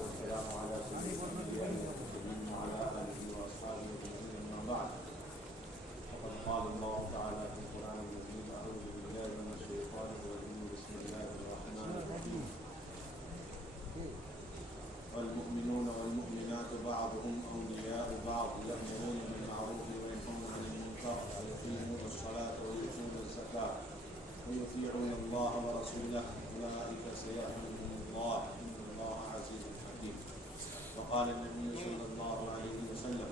والسلام على سيدنا الأنبياء والمرسلين وعلى آله وأصحابه أجمعين أما بعد فقد قال الله تعالى في القرآن المجيد أعوذ بالله من الشيطان الرجيم بسم الله الرحمن الرحيم والمؤمنون والمؤمنات بعضهم أولياء بعض يأمرون بالمعروف وينهون عن المنكر ويقيمون الصلاة ويؤتون الزكاة ويطيعون الله ورسوله أولئك سيرحمهم الله إن الله عزيز حكيم. وقال النبي صلى الله عليه وسلم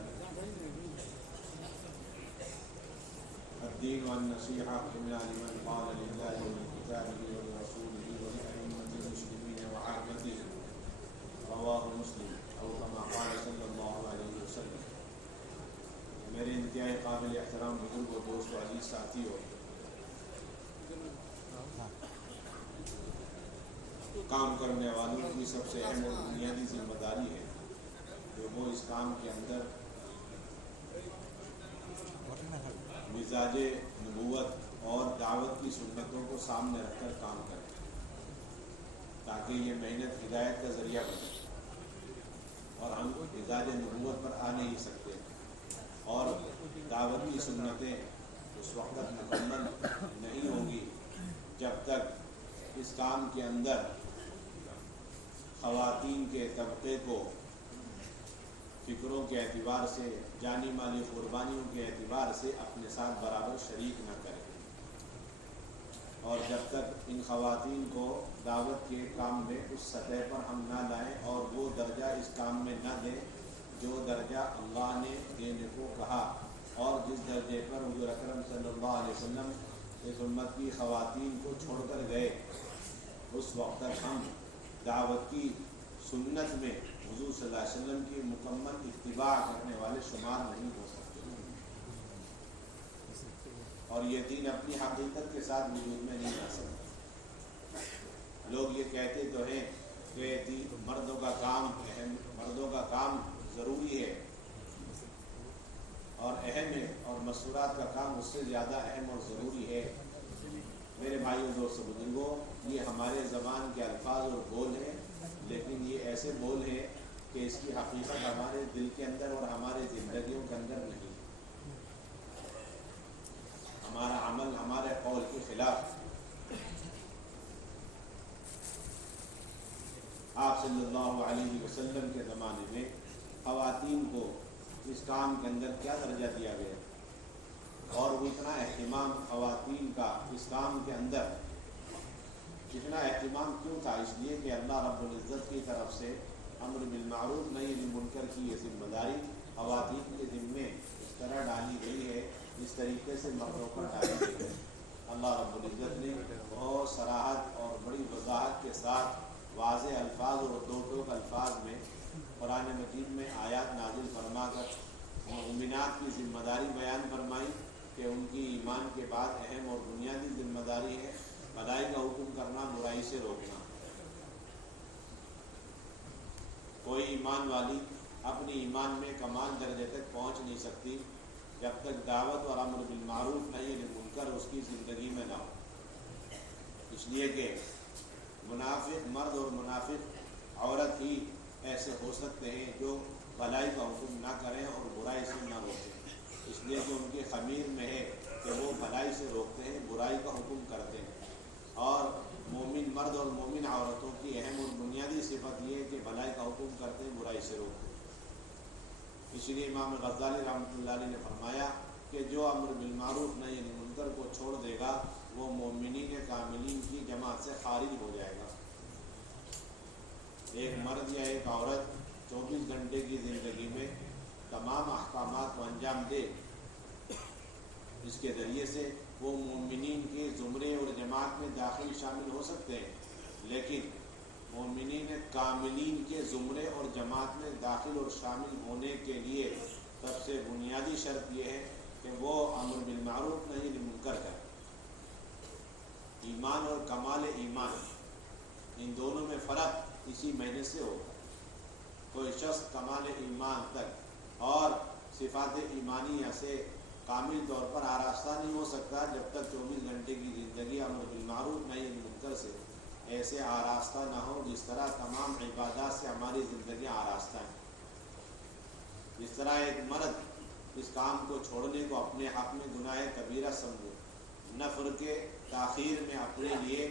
الدين والنصيحة إلا لمن قال لله ولكتابه ولرسوله ولأئمة المسلمين وعامتهم رواه مسلم أو كما قال صلی اللہ علیہ وسلم. میرے انتہائی قابل احترام بزرگ و دوست و عزیز ساتھیو، کام کرنے والوں کی سب سے اہم اور بنیادی ذمہ داری ہے کہ وہ اس کام کے اندر مزاج نبوت اور دعوت کی سنتوں کو سامنے رکھ کر کام کریں تاکہ یہ محنت ہدایت کا ذریعہ بنے. اور ہم مزاج نبوت پر آ نہیں سکتے اور دعوت کی سنتیں اس وقت تک مکمل نہیں ہوں گی جب تک اس کام کے اندر خواتین کے طبقے کو فکروں کے اعتبار سے، جانی مالی قربانیوں کے اعتبار سے اپنے ساتھ برابر شریک نہ کریں، اور جب تک ان خواتین کو دعوت کے کام میں اس سطح پر ہم نہ لائیں اور وہ درجہ اس کام میں نہ دیں جو درجہ اللہ نے دینے کو کہا اور جس درجے پر حضور اکرم صلی اللہ علیہ وسلم اس امت کی خواتین کو چھوڑ کر گئے، اس وقت تک ہم دعوت کی سنت میں حضور صلی اللہ علیہ وسلم کی مکمل اتباع کرنے والے شمار نہیں ہو سکتے، اور یہ دین اپنی حقیقت کے ساتھ وجود میں نہیں آ سکتا. لوگ یہ کہتے تو ہیں کہ مردوں کا کام ضروری ہے اور اہم ہے، اور مستورات کا کام اس سے زیادہ اہم اور ضروری ہے. میرے بھائیوں دوستوں بزرگوں، یہ ہمارے زبان کے الفاظ اور بول ہیں، لیکن یہ ایسے بول ہیں کہ اس کی حقیقت ہمارے دل کے اندر اور ہمارے زندگیوں کے اندر نہیں. ہمارا عمل ہمارے قول کے خلاف. آپ صلی اللہ علیہ وسلم کے زمانے میں خواتین کو اس کام کے اندر کیا درجہ دیا گیا، اور وہ اتنا اہتمام خواتین کا اس کام کے اندر اتنا اہتمام کیوں تھا؟ اس لیے کہ اللہ رب العزت کی طرف سے امر بالمعروف نہی عن المنکر کی یہ ذمہ داری خواتین کے ذمے اس طرح ڈالی گئی ہے جس طریقے سے مردوں پر ڈالی گئی ہے. اللہ رب العزت نے بہت صراحت اور بڑی وضاحت کے ساتھ واضح الفاظ اور دو ٹوک الفاظ میں قرآن مجید میں آیات نازل فرما کر مومنات کی ذمہ داری بیان فرمائی کہ ان کی ایمان کے بعد اہم اور بنیادی ذمہ داری ہے بھلائی کا حکم کرنا، برائی سے روکنا. کوئی ایمان والی اپنی ایمان میں کمال درجے تک پہنچ نہیں سکتی جب تک دعوت اور امر بالمعروف نہی عن المنکر اس کی زندگی میں نہ ہو. اس لیے کہ منافق مرد اور منافق عورت ہی ایسے ہو سکتے ہیں جو بھلائی کا حکم نہ کریں اور برائی سے نہ روکیں، اس لیے کہ ان کے خمیر میں ہے کہ وہ بھلائی سے روکتے ہیں، برائی کا حکم کرتے ہیں. اور مومن مرد اور مومن عورتوں کی اہم اور بنیادی صفت یہ ہے کہ بھلائی کا حکم کرتے ہیں، برائی سے روکتے ہیں. اس لیے امام غزالی رحمۃ اللہ علیہ نے فرمایا کہ جو امر بالمعروف نہی عن المنکر کو چھوڑ دے گا وہ مومنین کاملین کی جماعت سے خارج ہو جائے گا. ایک مرد یا ایک عورت 24 گھنٹے کی زندگی میں تمام احکامات کو انجام دے، اس کے ذریعے سے وہ مومنین کے زمرے اور جماعت میں داخل شامل ہو سکتے ہیں، لیکن مومنین کاملین کے زمرے اور جماعت میں داخل اور شامل ہونے کے لیے سب سے بنیادی شرط یہ ہے کہ وہ امر بالمعروف نہی عن المنکر کرے. ایمان اور کمال ایمان، ان دونوں میں فرق اسی معنی سے ہوگا. کوئی شخص کمال ایمان تک اور صفات ایمانیہ سے کامل طور پر آراستہ نہیں ہو سکتا جب تک 24 گھنٹے کی زندگی امر بالمعروف نہی عن المنکر سے ایسے آراستہ نہ ہو جس طرح تمام عبادات سے ہماری زندگیاں آراستہ ہیں۔ جس طرح ایک مرد اس کام کو چھوڑنے کو اپنے حق میں گناہ کبیرہ سمجھے، نفر کے تاخیر میں اپنے لیے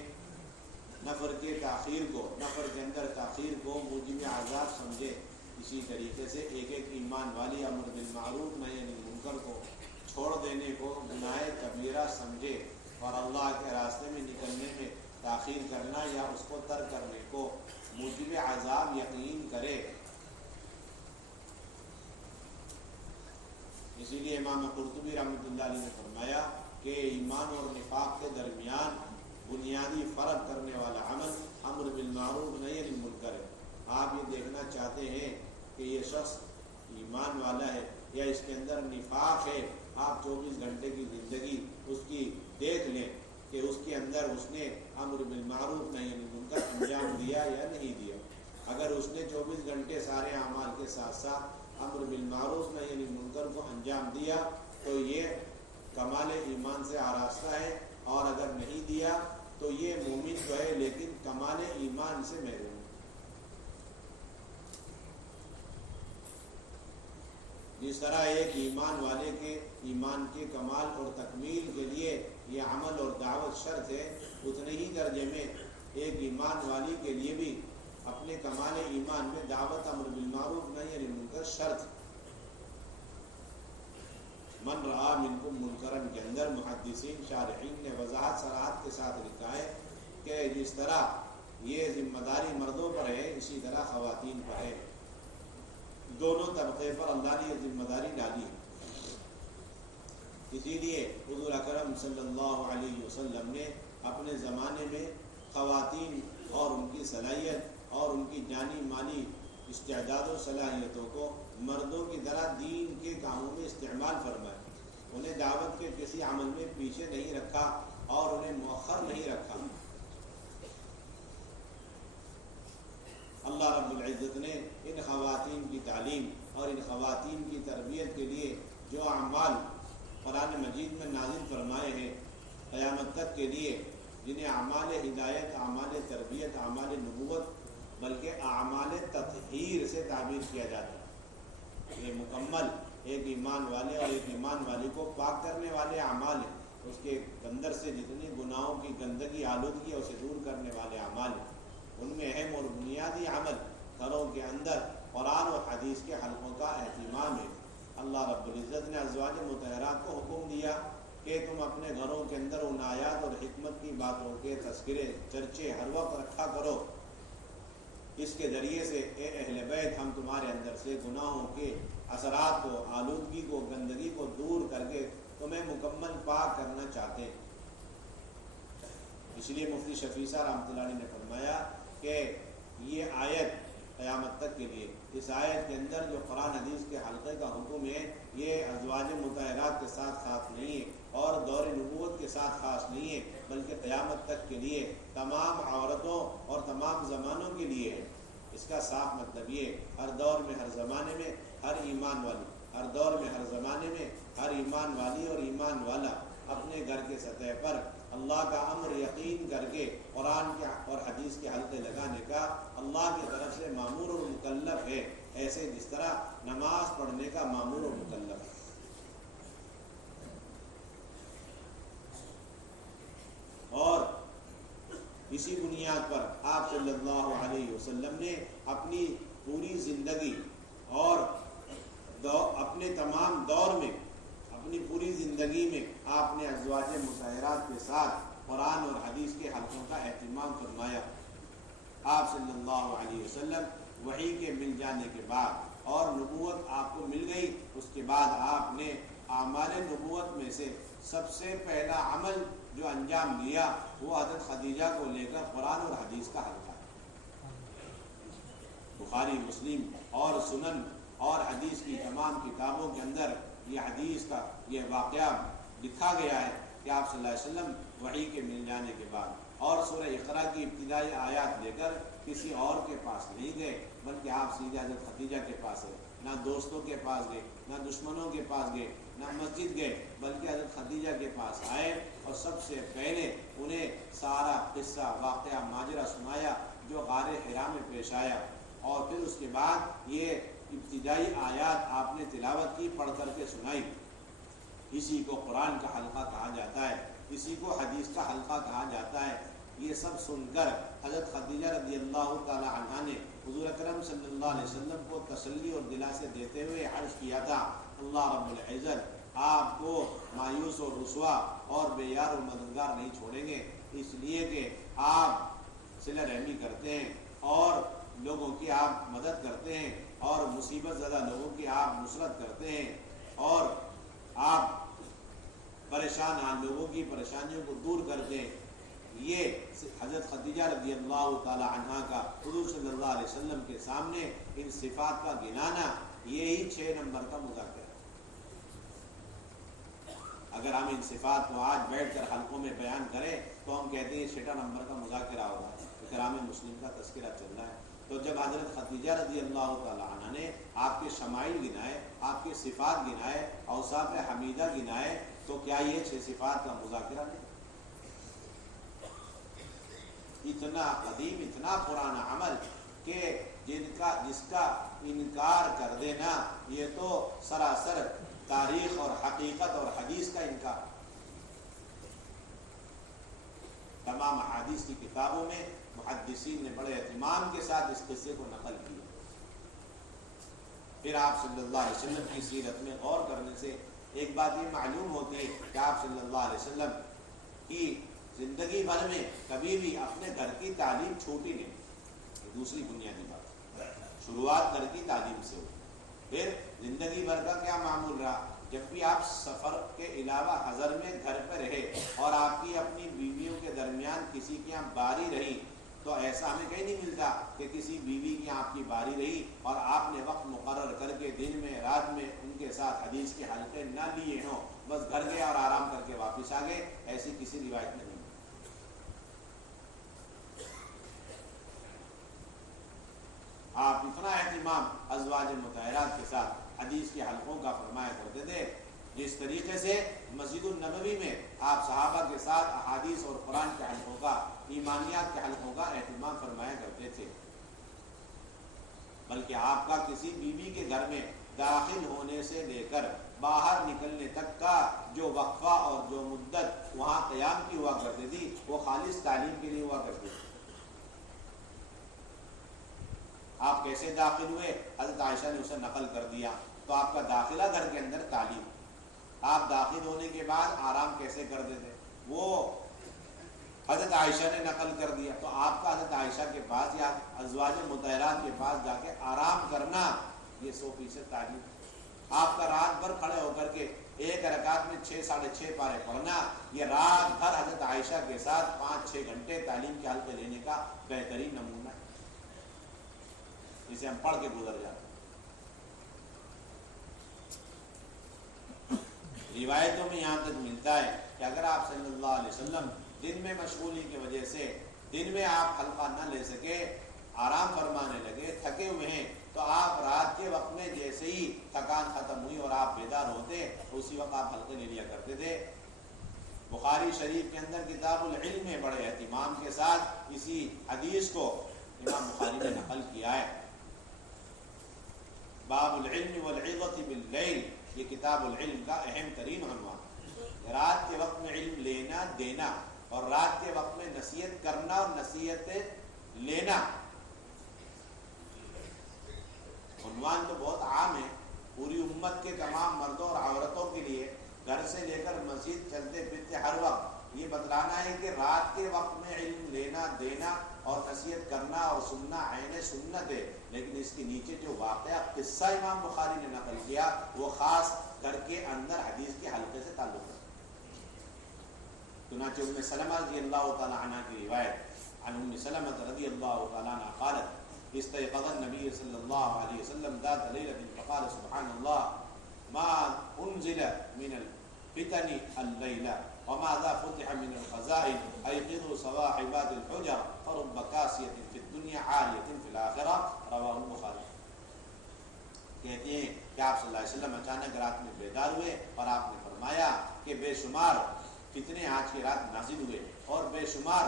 نفر کے اندر تاخیر کو موجب عذاب سمجھے، اسی طریقے سے ایک ایمان والی امر بالمعروف نہی عن المنکر کو چھوڑ دینے کو گناہ کبیرہ سمجھے اور اللہ کے راستے میں نکلنے میں تاخیر کرنا یا اس کو ترک کرنے کو موجب عذاب یقین کرے۔ اسی لیے امام قرطبی رحمۃ اللہ علیہ نے فرمایا کہ ایمان اور نفاق کے درمیان بنیادی فرق کرنے والا عمل امر بالمعروف نہی عن المنکر ہے۔ آپ یہ دیکھنا چاہتے ہیں کہ یہ شخص ایمان والا ہے یا اس کے اندر نفاق ہے، آپ 24 گھنٹے کی زندگی اس کی دیکھ لیں کہ اس کے اندر اس نے امر بالمعروف نہی عن المنکر انجام دیا یا نہیں دیا۔ اگر اس نے 24 گھنٹے سارے اعمال کے ساتھ ساتھ امر بالمعروف نہی عن المنکر کو انجام دیا تو یہ کمال ایمان سے آراستہ ہے، اور اگر نہیں دیا تو یہ مومن تو ہے لیکن کمال ایمان سے محروم۔ جس طرح ایک ایمان والے کے ایمان کے کمال اور تکمیل کے لیے یہ عمل اور دعوت شرط ہے، اتنے ہی درجے میں ایک ایمان والی کے لیے بھی اپنے کمال ایمان میں دعوت امر بالمعروف نہی عن المنکر شرط۔ من رآ منکم منکرا کے اندر محدثین شارحین نے وضاحت صراحت کے ساتھ لکھا ہے کہ جس طرح یہ ذمہ داری مردوں پر ہے اسی طرح خواتین پر ہے، دونوں طبقے پر اللہ نے یہ ذمہ داری ڈالی ہے۔ اسی لیے حضور اکرم صلی اللہ علیہ وسلم نے اپنے زمانے میں خواتین اور ان کی صلاحیت اور ان کی جانی مالی استعداد و صلاحیتوں کو مردوں کی طرح دین کے کاموں میں استعمال فرمایا، انہیں دعوت کے کسی عمل میں پیچھے نہیں رکھا اور انہیں مؤخر نہیں رکھا۔ اللہ رب العزت نے ان خواتین کی تعلیم اور ان خواتین کی تربیت کے لیے جو اعمال قرآن مجید میں نازل فرمائے ہیں قیامت تک کے لیے، جنہیں اعمال ہدایت، اعمال تربیت، اعمال نبوت بلکہ اعمال تطہیر سے تعبیر کیا جاتا ہے، یہ مکمل ایک ایمان والے اور ایک ایمان والی کو پاک کرنے والے اعمال ہیں، اس کے اندر سے جتنی گناہوں کی گندگی آلودگی ہے اسے دور کرنے والے اعمال ہیں۔ ان میں اہم اور بنیادی عمل گھروں کے اندر قرآن اور حدیث کے حلقوں کا اہتمام ہے۔ اللہ رب العزت نے ازواج مطہرات کو حکم دیا کہ تم اپنے گھروں کے اندر ان آیات اور حکمت کی باتوں کے تذکرے چرچے ہر وقت رکھا کرو، اس کے ذریعے سے اے اہل بیت ہم تمہارے اندر سے گناہوں کے اثرات کو، آلودگی کو، گندگی کو دور کر کے تمہیں مکمل پاک کرنا چاہتے ہیں۔ اس لیے مفتی شفیع صاحب رحمۃ اللہ علیہ نے فرمایا کہ یہ آیت قیامت تک کے لیے، اس آیت کے اندر جو قرآن حدیث کے حلقے کا حکم ہے یہ ازواج مطہرات کے ساتھ خاص نہیں ہے اور دور نبوت کے ساتھ خاص نہیں ہے، بلکہ قیامت تک کے لیے تمام عورتوں اور تمام زمانوں کے لیے ہے۔ اس کا صاف مطلب یہ ہر دور میں، ہر زمانے میں، ہر ایمان والی، ہر دور میں، ہر زمانے میں ہر ایمان والی اور ایمان والا اپنے گھر کے سطح پر اللہ کا امر یقین کر کے قرآن کے اور حدیث کے حلقے لگانے کا اللہ کی طرف سے مامور اور مکلف ہے، ایسے جس طرح نماز پڑھنے کا مامور اور مکلف ہے۔ اور اسی بنیاد پر آپ صلی اللہ علیہ وسلم نے اپنی پوری زندگی اور اپنے تمام دور میں، اپنی پوری زندگی میں آپ نے ازواج مطہرات کے ساتھ قرآن اور حدیث کے حلقوں کا اہتمام فرمایا۔ آپ صلی اللہ علیہ وسلم وحی کے مل جانے کے بعد اور نبوت آپ کو مل گئی، اس کے بعد آپ نے اعمال نبوت میں سے سب سے پہلا عمل جو انجام دیا وہ حضرت خدیجہ کو لے کر قرآن اور حدیث کا حلقہ ہے۔ بخاری، مسلم اور سنن اور حدیث کی تمام کتابوں کے اندر یہ حدیث کا یہ واقعہ لکھا گیا ہے کہ آپ صلی اللہ علیہ وسلم وحی کے مل جانے کے بعد اور سورہ اقرا کی ابتدائی آیات لے کر کسی اور کے پاس نہیں گئے، بلکہ آپ سیدھے حضرت خدیجہ کے پاس ہے، نہ دوستوں کے پاس گئے، نہ دشمنوں کے پاس گئے، نہ مسجد گئے، بلکہ حضرت خدیجہ کے پاس آئے اور سب سے پہلے انہیں سارا قصہ واقعہ ماجرا سنایا جو غار حرا میں پیش آیا، اور پھر اس کے بعد یہ ابتدائی آیات آپ نے تلاوت کی، پڑھ کر کے سنائی۔ اسی کو قرآن کا حلقہ کہا جاتا ہے، اسی کو حدیث کا حلقہ کہا جاتا ہے۔ یہ سب سن کر حضرت خدیجہ رضی اللہ تعالی عنہا نے حضور اکرم صلی اللہ علیہ وسلم کو تسلی اور دلاسے دیتے ہوئے عرض کیا تھا، اللہ رب العزت آپ کو مایوس اور رسوا اور بے یار و مددگار نہیں چھوڑیں گے، اس لیے کہ آپ صلہ رحمی کرتے ہیں اور لوگوں کی آپ مدد کرتے ہیں اور مصیبت زدہ لوگوں کی آپ نصرت کرتے ہیں اور آپ پریشان لوگوں کی پریشانیوں کو دور کرتے ہیں۔ یہ حضرت خدیجہ رضی اللہ تعالی عنہا کا حضور صلی اللہ علیہ وسلم کے سامنے ان صفات کا گنانا، یہی 6 نمبر کا مذاکرہ۔ اگر ہم ان صفات کو آج بیٹھ کر حلقوں میں بیان کریں تو ہم کہتے ہیں 6 نمبر کا مذاکرہ ہوگا، کرام مسلم کا تذکرہ چل رہا ہے۔ تو جب حضرت خدیجہ رضی اللہ تعالی عنہ نے آپ کے شمائل گنائے، آپ کے صفات گنائے، اوصاف حمیدہ گنائے، تو کیا یہ 6 صفات کا مذاکرہ نہیں؟ اتنا قدیم، اتنا پرانا عمل کہ جس کا انکار کر دینا یہ تو سراسر تاریخ اور حقیقت اور حدیث کا انکار۔ تمام احادیث کی کتابوں میں محدثین نے بڑے اہتمام کے ساتھ اس قصے کو نقل کیا۔ پھر آپ صلی اللہ علیہ وسلم کی سیرت میں غور کرنے سے ایک بات یہ معلوم ہوتی ہے کہ آپ صلی اللہ علیہ وسلم کی زندگی بھر میں کبھی بھی اپنے گھر کی تعلیم چھوٹی نہیں۔ دوسری بنیادی بات، شروعات گھر کی تعلیم سے ہوئی، پھر زندگی بھر کا کیا معمول رہا، جب بھی آپ سفر کے علاوہ حضر میں گھر پہ رہے اور آپ کی اپنی بیویوں کے درمیان کسی کی یہاں باری رہی، تو ایسا ہمیں کہیں نہیں ملتا کہ کسی بیوی کی آپ کی باری رہی اور آپ نے وقت مقرر کر کے دن میں رات میں ان کے ساتھ حدیث کے حلقے نہ لیے ہوں، بس گھر گئے اور آرام کر کے واپس آ گئے، ایسی کسی روایت میں نہیں۔ آپ اتنا اہتمام ازواج مطہرات کے ساتھ حدیث کے حلقوں کا فرمایا کرتے تھے، جس طریقے سے مسجد النبوی میں آپ صحابہ کے ساتھ احادیث اور قرآن کے حلقوں کا، ایمانیات کے حلقوں کا اہتمام فرمایا کرتے تھے۔ بلکہ آپ کا کسی بیوی کے گھر میں داخل ہونے سے لے کر باہر نکلنے تک کا جو وقفہ اور جو مدت وہاں قیام کی ہوا کرتی تھی وہ خالص تعلیم کے لیے ہوا کرتی تھی۔ آپ کیسے داخل ہوئے، حضرت عائشہ نے اسے نقل کر دیا، تو آپ کا داخلہ گھر کے اندر تعلیم۔ آپ داخل ہونے کے بعد آرام کیسے کرتے تھے وہ حضرت عائشہ نے نقل کر دیا، تو آپ کا حضرت عائشہ کے پاس یا ازواج مطہرات کے پاس جا کے آرام کرنا، یہ 100% تعلیم۔ آپ کا رات بھر کھڑے ہو کر کے ایک رکعت میں 6 ساڑھے 6 پارے پڑھنا، یہ رات بھر حضرت عائشہ کے ساتھ 5-6 گھنٹے تعلیم کے حلقے لینے کا بہترین نمونہ ہے، جسے ہم پڑھ کے گزر جاتے ہیں۔ روایتوں میں یہاں تک ملتا ہے کہ اگر آپ صلی اللہ علیہ وسلم دن میں مشغولی کی وجہ سے دن میں آپ حلقہ نہ لے سکے، آرام فرمانے لگے، تھکے ہوئے ہیں، تو آپ رات کے وقت میں جیسے ہی تھکان ختم ہوئی اور آپ بیدار ہوتے اسی وقت آپ حلقے لے لیا کرتے تھے۔ بخاری شریف کے اندر کتاب العلم میں بڑے اہتمام کے ساتھ اسی حدیث کو امام بخاری نے نقل کیا ہے۔ باب العلم والعظۃ باللیل، یہ کتاب العلم کا اہم ترین عنوان، رات کے وقت میں علم لینا دینا اور رات کے وقت میں نصیحت کرنا اور نصیحت لینا۔ عنوان تو بہت عام ہے، پوری امت کے تمام مردوں اور عورتوں کے لیے گھر سے لے کر مسجد چلتے پھرتے ہر وقت یہ بتلانا ہے کہ رات کے وقت میں علم لینا دینا اور نصیحت کرنا اور سننا عین سنت ہے، لیکن اس کے نیچے جو واقعہ قصہ امام بخاری نے نقل کیا وہ خاص گھر کے اندر حدیث کے حلقے سے تعلق ہے۔ چنانچہ ام سلمہ رضی اللہ تعالی عنہ کی روایت، عن ام سلمہ رضی اللہ تعالی عنہ قالت استيقظ النبي صلى الله عليه وسلم ذات ليلة فقال سبحان الله ما انزل من الفتن الليلة وماذا فتح من الخزائن ایقظوا صواحبات الحجر فرب کاسیۃ فی الدنیا عاریۃ فی الآخرہ رواہ البخاری۔ کہتے ہیں کہ آپ صلی اللہ علیہ وسلم اچانک رات میں بیدار ہوئے اور آپ نے فرمایا کہ بے شمار فتنے آج کی رات نازل ہوئے اور بے شمار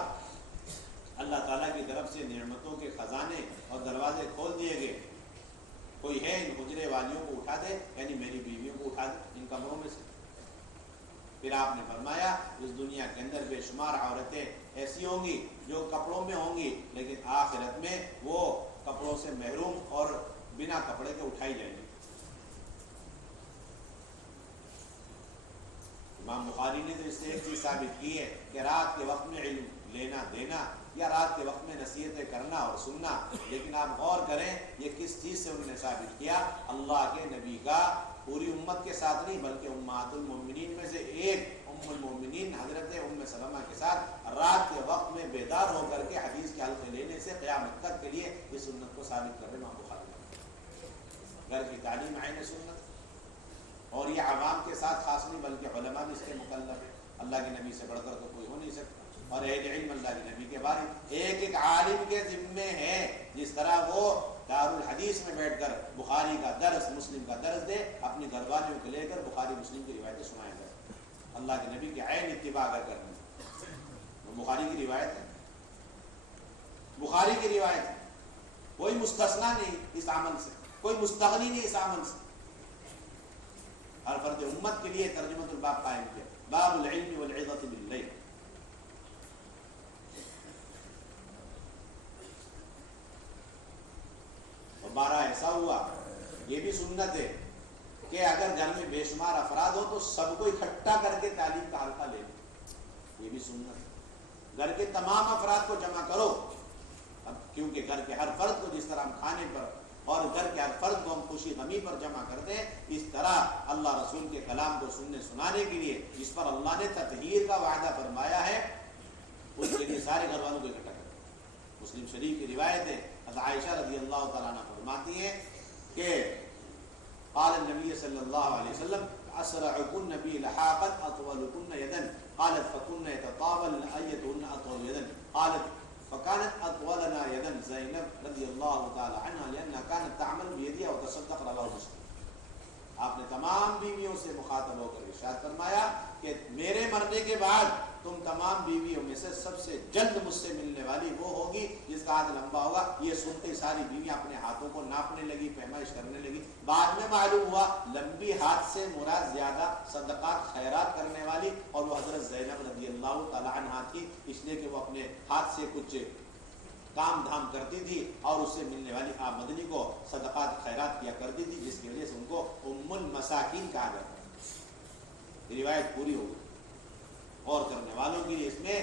اللہ تعالیٰ کی طرف سے نعمتوں کے خزانے اور دروازے کھول دیے گئے، کوئی ہے ان حجرے والیوں کو اٹھا دے، یعنی میری بیویوں کو اٹھا دے ان کمروں میں سے۔ پھر آپ نے فرمایا اس دنیا کے اندر بے شمار عورتیں ایسی ہوں گی جو کپڑوں میں ہوں گی، لیکن آخرت میں وہ کپڑوں سے محروم اور بنا کپڑے کے اٹھائی جائیں گی۔ امام بخاری نے تو اس سے ایک چیز ثابت کی ہے کہ رات کے وقت میں علم لینا دینا یا رات کے وقت میں نصیحتیں کرنا اور سننا، لیکن آپ غور کریں یہ کس چیز سے انہوں نے ثابت کیا؟ اللہ کے نبی کا پوری امت کے ساتھ نہیں بلکہ امہات المومنین میں سے ایک ام المومنین حضرت ام سلمہ کے ساتھ رات کے وقت میں بیدار ہو کر کے حدیث کے حلقے لینے سے قیامت تک کے لیے اس سنت کو ثابت کر رہے امام بخاری۔ گھر کی تعلیم عین سنت، اور یہ عوام کے ساتھ خاص نہیں بلکہ علماء بھی اس کے مکلف ہے، اللہ کے نبی سے بڑھ کر تو کوئی ہو نہیں سکتا۔ اور اہل علم اللہ کے نبی کے بارے ایک ایک عالم کے ذمے ہے، جس طرح وہ دارالحدیث میں بیٹھ کر بخاری کا درس مسلم کا درس دے، اپنی گھر والیوں کو لے کر بخاری مسلم کی روایتیں سنائے گئے، اللہ کے نبی کی عین اتباع کرنا۔ وہ بخاری کی روایت ہے، بخاری کی روایت ہے، کوئی مستثنا نہیں اس عمل سے، کوئی مستغنی نہیں اس عمل سے۔ ہر فرد امت کے لیے ترجمۃ الباب قائم کیا، باب العلم والعظۃ باللیل۔ ہمارا ایسا ہوا، یہ بھی سنت ہے کہ اگر گھر میں بے شمار افراد ہو تو سب کو اکٹھا کر کے تعلیم کا حلقہ لے لیں، یہ بھی سنت ہے۔ گھر کے تمام افراد کو جمع کرو، اب کیونکہ گھر کے ہر فرد کو جس طرح ہم کھانے پر اور گھر کے ہر فرد کو ہم خوشی غمی پر جمع کرتے ہیں، اس طرح اللہ رسول کے کلام کو سننے سنانے کے لیے جس پر اللہ نے تطہیر کا وعدہ فرمایا ہے اس کے لیے سارے گھر والوں کو اکٹھا کریں۔ مسلم شریف کی روایت ہے، حضرت عائشہ رضی اللہ تعالیٰ عنہ فرماتی ہیں کہ قال النبی صلی اللہ علیہ وسلم اسرعکن نبی لحاقت اطولکن یدن قالت فکن یتطاول ایتهن اطول یدن قالت فكانت اطولنا يدا زینب رضی اللہ تعالی عنہ لانها كانت تعمل بيدها وتصدق رواه مسلم۔ آپ نے تمام بیویوں سے مخاطب ہو کر ارشاد فرمایا کہ میرے مرنے کے بعد تم تمام بیویوں میں سے سب سے جلد مجھ سے ملنے والی وہ ہوگی جس کا ہاتھ لمبا ہوگا۔ یہ سنتے ساری بیویاں اپنے ہاتھوں کو ناپنے لگی، پیمائش کرنے لگی۔ بعد میں معلوم ہوا لمبی ہاتھ سے مراد زیادہ صدقات خیرات کرنے والی اور وہ حضرت زینب رضی اللہ تعالی عنہا تھی، اس لیے کہ وہ اپنے ہاتھ سے کچھ کام دھام کرتی تھی اور اس سے ملنے والی آمدنی کو صدقات خیرات کیا کرتی تھی، جس کی وجہ سے ان کو ام المساکین کہا جاتا ہے۔ روایت پوری ہو گئی، غور کرنے والوں کے لیے اس میں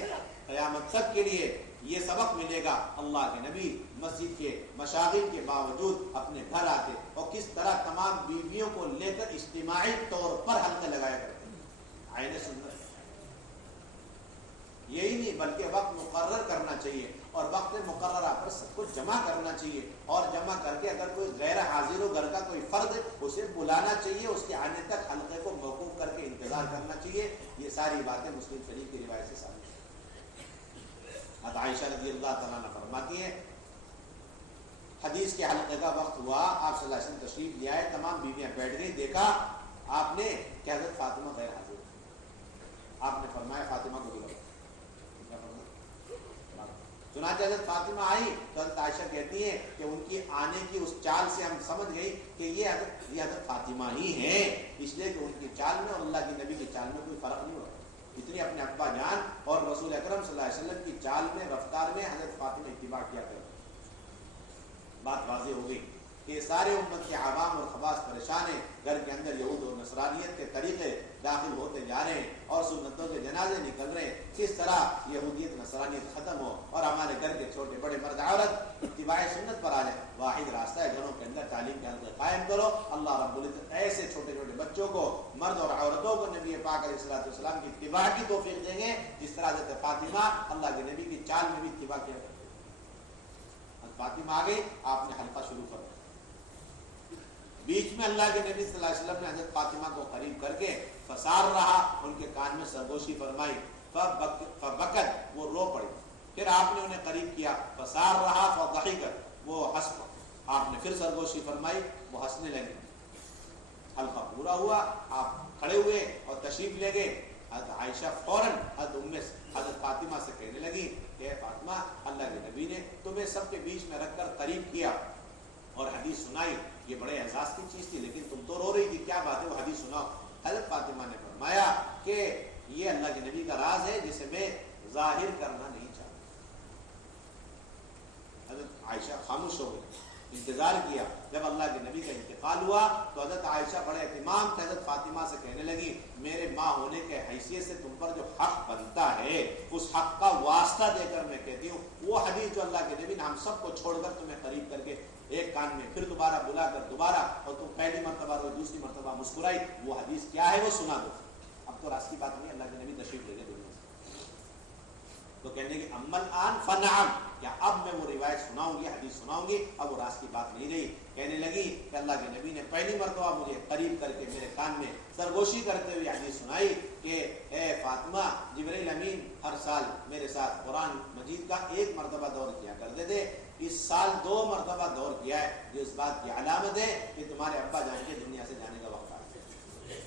قیامت تک کے لیے یہ سبق ملے گا۔ اللہ کے نبی مسجد کے مشاغل کے باوجود اپنے گھر آتے اور کس طرح تمام بیویوں کو لے کر اجتماعی طور پر حلقے لگایا کرتے ہیں، عین سنت۔ یہی نہیں بلکہ وقت مقرر کرنا چاہیے اور وقت مقررہ پر سب کو جمع کرنا چاہیے، اور جمع کر کے اگر کوئی غیر حاضر ہو گھر کا کوئی فرد اسے بلانا چاہیے، اس کے آنے تک حلقے کو موقوف کر کے انتظار کرنا چاہیے۔ یہ ساری باتیں مسلم شریف کی روایت سے ثابت ہیں۔ حضرت عائشہ رضی اللہ تعالیٰ عنہ فرماتی ہیں حدیث کے حلقے کا وقت ہوا، آپ صلی اللہ علیہ وسلم تشریف لے آئے، تمام بیویاں بیٹھ گئی، دیکھا آپ نے کہ حضرت فاطمہ غیر حاضر، آپ نے فرمایا فاطمہ کو بلاؤ۔ چنانچہ حضرت فاطمہ آئی تو حضرت عائشہ کہتی ہیں کہ ان کی آنے کی اس چال سے ہم سمجھ گئی کہ یہ حضرت فاطمہ ہی ہیں، اس لیے کہ ان کی چال میں اور اللہ کے نبی کی چال میں کوئی فرق نہیں ہوتا۔ اتنی اپنے ابا جان اور رسول اکرم صلی اللہ علیہ وسلم کی چال میں رفتار میں حضرت فاطمہ اتباع کیا کرتی۔ بات واضح ہو گئی کہ سارے امت کے عوام اور خواص پریشان ہیں، گھر کے اندر یہود اور نصرانیت کے طریقے داخل ہوتے جا رہے ہیں اور سنتوں کے جنازے نکل رہے ہیں، کس طرح یہودیت نصرانیت ختم ہو اور ہمارے گھر کے چھوٹے بڑے مرد عورت اتباع سنت پر آ جائیں۔ واحد راستہ ہے، گھروں کے اندر تعلیم کے حلقے قائم کرو۔ اللہ رب العزت ایسے چھوٹے چھوٹے بچوں کو، مرد اور عورتوں کو نبی پاک علیہ الصلوۃ والسلام کی اتباع کی توفیق دیں گے، جس طرح حضرت فاطمہ اللہ کے نبی کی چال میں بھی اتباع کیا کرتے ہیں۔ فاطمہ آ گئی، آپ نے حلقہ شروع کر دیا۔ بیچ میں اللہ کے نبی صلی اللہ علیہ وسلم نے حضرت فاطمہ کو قریب کر کے فسار رہا، ان کے کان میں سرگوشی فرمائی، فبکت، وہ رو پڑی. پھر آپ نے انہیں قریب کیا، فسار رہا، فضحکت، وہ ہنس پڑی. آپ نے پھر سرگوشی فرمائی، وہ ہنسنے لگی. حلقہ پورا ہوا، آپ کھڑے ہوئے اور تشریف لے گئے. حضرت عائشہ فوراً حضرت فاطمہ سے کہنے لگی کہ فاطمہ، اللہ کے نبی نے تمہیں سب کے بیچ میں رکھ کر قریب کیا اور حدیث سنائی. یہ بڑے اعزاز کی چیز تھی، لیکن تم تو رو رہی تھی، کیا بات ہے، وہ حدیث سناؤ. حضرت فاطمہ نے فرمایا کہ یہ اللہ کے نبی کا راز ہے جسے میں ظاہر کرنا نہیں چاہتا. حضرت عائشہ خاموش ہو گئی. انتظار کیا. جب اللہ کے نبی کا انتقال ہوا تو حضرت عائشہ بڑے اہتمام سے حضرت فاطمہ سے کہنے لگی، میرے ماں ہونے کے حیثیت سے تم پر جو حق بنتا ہے اس حق کا واسطہ دے کر میں کہتی ہوں، وہ حدیث جو اللہ کے نبی نے ہم سب کو چھوڑ کر تمہیں قریب کر کے ایک کان میں پھر دوبارہ بلا کر دوبارہ، اور تم پہلی مرتبہ روئی، دوسری مرتبہ مسکرائی، وہ حدیث کیا ہے وہ سنا دو. اب تو راز کی بات نہیں، اللہ کے نبی تشریف لے گئے دنیا سے. تو کہنے کی امل آن فنعم، کیا اب میں وہ روایت سناؤں گی، حدیث سناؤں گی. اب وہ راز کی بات نہیں رہی. کہنے لگی کہ اللہ کے نبی نے پہلی مرتبہ مجھے قریب کر کے میرے کان میں سرگوشی کرتے ہوئے حدیث سنائی کہ اے فاطمہ، جبرائیل امین ہر سال میرے ساتھ قرآن مجید کا 1 مرتبہ دور کیا کرتے تھے. اس سال 2 مرتبہ دور کیا ہے، جو اس بات کی علامت ہے کہ تمہارے ابا جان کے دنیا سے جانے کا وقت آ گیا.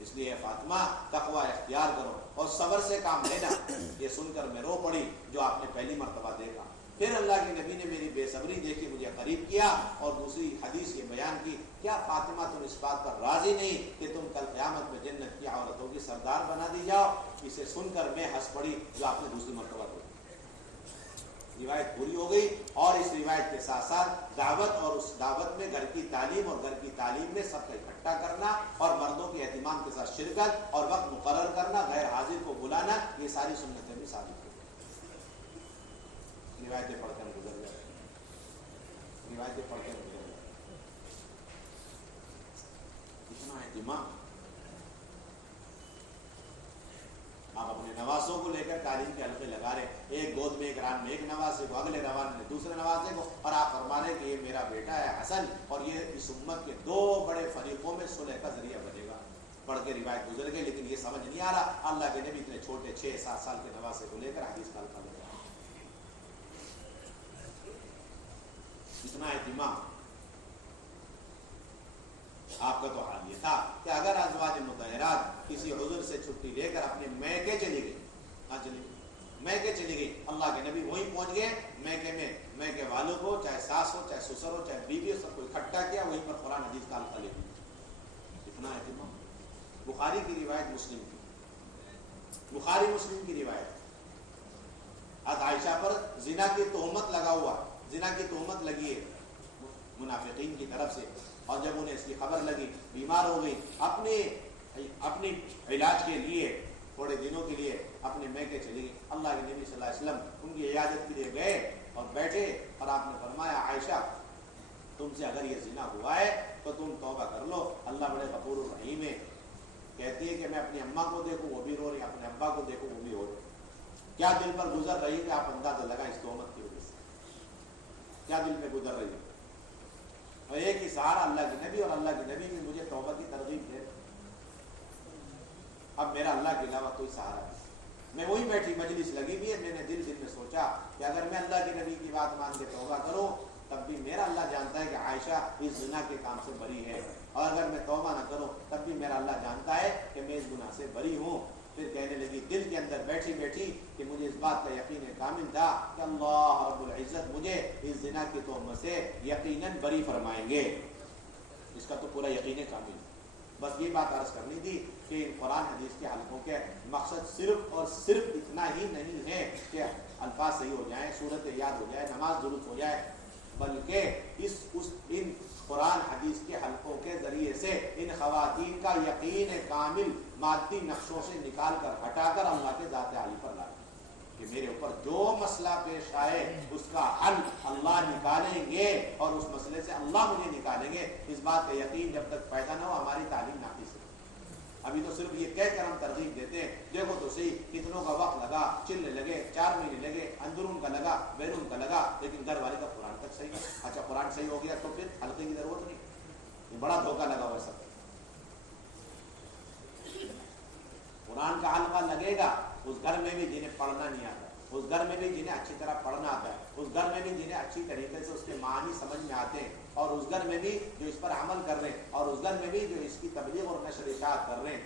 اس لیے فاطمہ تقوی اختیار کرو اور صبر سے کام لینا. یہ سن کر میں رو پڑی جو آپ نے پہلی مرتبہ دیکھا. پھر اللہ کے نبی نے میری بے صبری دیکھی، مجھے قریب کیا اور دوسری حدیث یہ بیان کی، کیا فاطمہ تم اس بات پر راضی نہیں کہ تم کل قیامت میں جنت کی عورتوں کی سردار بنا دی جاؤ؟ اسے سن کر میں ہنس پڑی جو آپ نے دوسری مرتبہ دی. روایت پوری ہو گئی اور اس روایت کے ساتھ ساتھ دعوت، اور اس دعوت میں گھر کی تعلیم اور گھر کی تعلیم میں سب کا اکٹھا کرنا اور مردوں کے اہتمام کے ساتھ شرکت اور وقت مقرر کرنا، غیر حاضر کو بلانا، یہ ساری سنتیں بھی ثابت ہو گئی. روایتیں پڑھ کر گزر گئے، روایتیں پڑھ کر گزر گئے. اتنا اہتمام. آپ اپنے نوازوں کو لے کر تعلیم کے حلقے لگا رہے، ایک گود میں ایک ران میں ایک نوازے کو، اگلے روان میں دوسرے نوازے کو، اور آپ فرما رہے کہ یہ میرا بیٹا ہے حسن اور یہ اس امت کے 2 بڑے فریقوں میں صلح کا ذریعہ بنے گا. پڑھ کے روایت گزر گئی، لیکن یہ سمجھ نہیں آ رہا اللہ کے نبی اتنے چھوٹے 6-7 سال کے نوازے کو لے کر حدیث کا حلقہ لگا. اتنا اہتمام. آپ کا تو حال یہ تھا کہ اگر ازواج مطہرات کسی عذر سے چھٹی لے کر اپنے میکے چلی گئی، میکے چلی گئی، اللہ کے نبی وہیں پہنچ گئے. میکے میں میکے والوں کو، چاہے ساس ہو، چاہے سسر ہو، چاہے بیوی ہو، سب کو اکٹھا کیا، وہیں پر قرآن حدیث کا حلقہ لے لیا. اتنا اہتمام. بخاری کی روایت، مسلم کی، بخاری مسلم کی روایت. حضرت عائشہ پر زنا کی تہمت لگا ہوا، زنا کی تہمت لگی ہے منافقین کی طرف سے، اور جب انہیں اس کی خبر لگی بیمار ہو گئی. اپنی علاج کے لیے تھوڑے دنوں کے لیے اپنے میکے چلی گئی. اللہ کے نبی صلی اللہ علیہ وسلم ان کی عیادت کے لیے گئے اور بیٹھے، اور آپ نے فرمایا عائشہ تم سے اگر یہ زنا ہوا ہے تو تم توبہ کر لو، اللہ بڑے غفور الرحیم ہے. کہتی ہے کہ میں اپنی اماں کو دیکھوں وہ بھی رو رہی، اپنے ابا کو دیکھوں وہ بھی رو رہے. کیا دل پر گزر رہی ہے آپ اندازہ لگا اس تہمت کی وجہ سے، کیا دل پہ گزر رہی ہے. اور ایک ہی سہارا اللہ کے نبی، اور اللہ کے نبی بھی مجھے توبہ کی ترغیب دے. اب میرا اللہ کے علاوہ کوئی سہارا نہیں. میں وہی بیٹھی، مجلس لگی ہوئی ہے، میں نے دل میں سوچا کہ اگر میں اللہ کے نبی کی بات مان کے توبہ کروں تب بھی میرا اللہ جانتا ہے کہ عائشہ اس زنا کے کام سے بری ہے، اور اگر میں توبہ نہ کروں تب بھی میرا اللہ جانتا ہے کہ میں اس گناہ سے بری ہوں. پھر کہنے لگی دل کے اندر بیٹھی بیٹھی کہ مجھے اس بات کا یقین کامل تھا کہ اللہ رب العزت مجھے اس زنا کی تہمت سے یقیناً بری فرمائیں گے. اس کا تو پورا یقین کامل. بس یہ بات عرض کرنی تھی کہ ان قرآن حدیث کے حلقوں کے مقصد صرف اور صرف اتنا ہی نہیں ہے کہ الفاظ صحیح ہو جائیں، صورت یاد ہو جائے، نماز درست ہو جائے، بلکہ ان قرآن حدیث کے حلقوں کے ذریعے سے ان خواتین کا یقین کامل مادی نقشوں سے نکال کر ہٹا کر اللہ کے ذات عالی پر لائیں کہ میرے اوپر جو مسئلہ پیش آئے اس کا حل اللہ نکالیں گے، اور اس مسئلے سے اللہ مجھے نکالیں گے. اس بات کا یقین جب تک پیدا نہ ہو ہماری تعلیم ناقص ہے. ابھی تو صرف یہ کہہ کر ہم ترغیب دیتے ہیں دیکھو تو صحیح کتنوں کا وقت لگا، چلنے لگے، 4 مہینے لگے، اندرون کا لگا، بیرون کا لگا، لیکن گھر والے کا قرآن تک صحیح ہے۔ اچھا قرآن صحیح ہو گیا تو پھر حلقے کی ضرورت نہیں، یہ بڑا دھوکہ لگا ہوا سب۔ قرآن کا حلقہ لگے گا اس گھر میں بھی جنہیں پڑھنا نہیں آتا، اس گھر میں بھی جنہیں اچھی طرح پڑھنا آتا ہے، اس گھر میں بھی جنہیں اچھی طریقے سے اس کے معنی سمجھ میں آتے ہیں، اور اس گھر میں بھی جو اس پر عمل کر رہے ہیں، اور اس گھر میں بھی جو اس کی تبلیغ اور نشر اشاعت کر رہے ہیں۔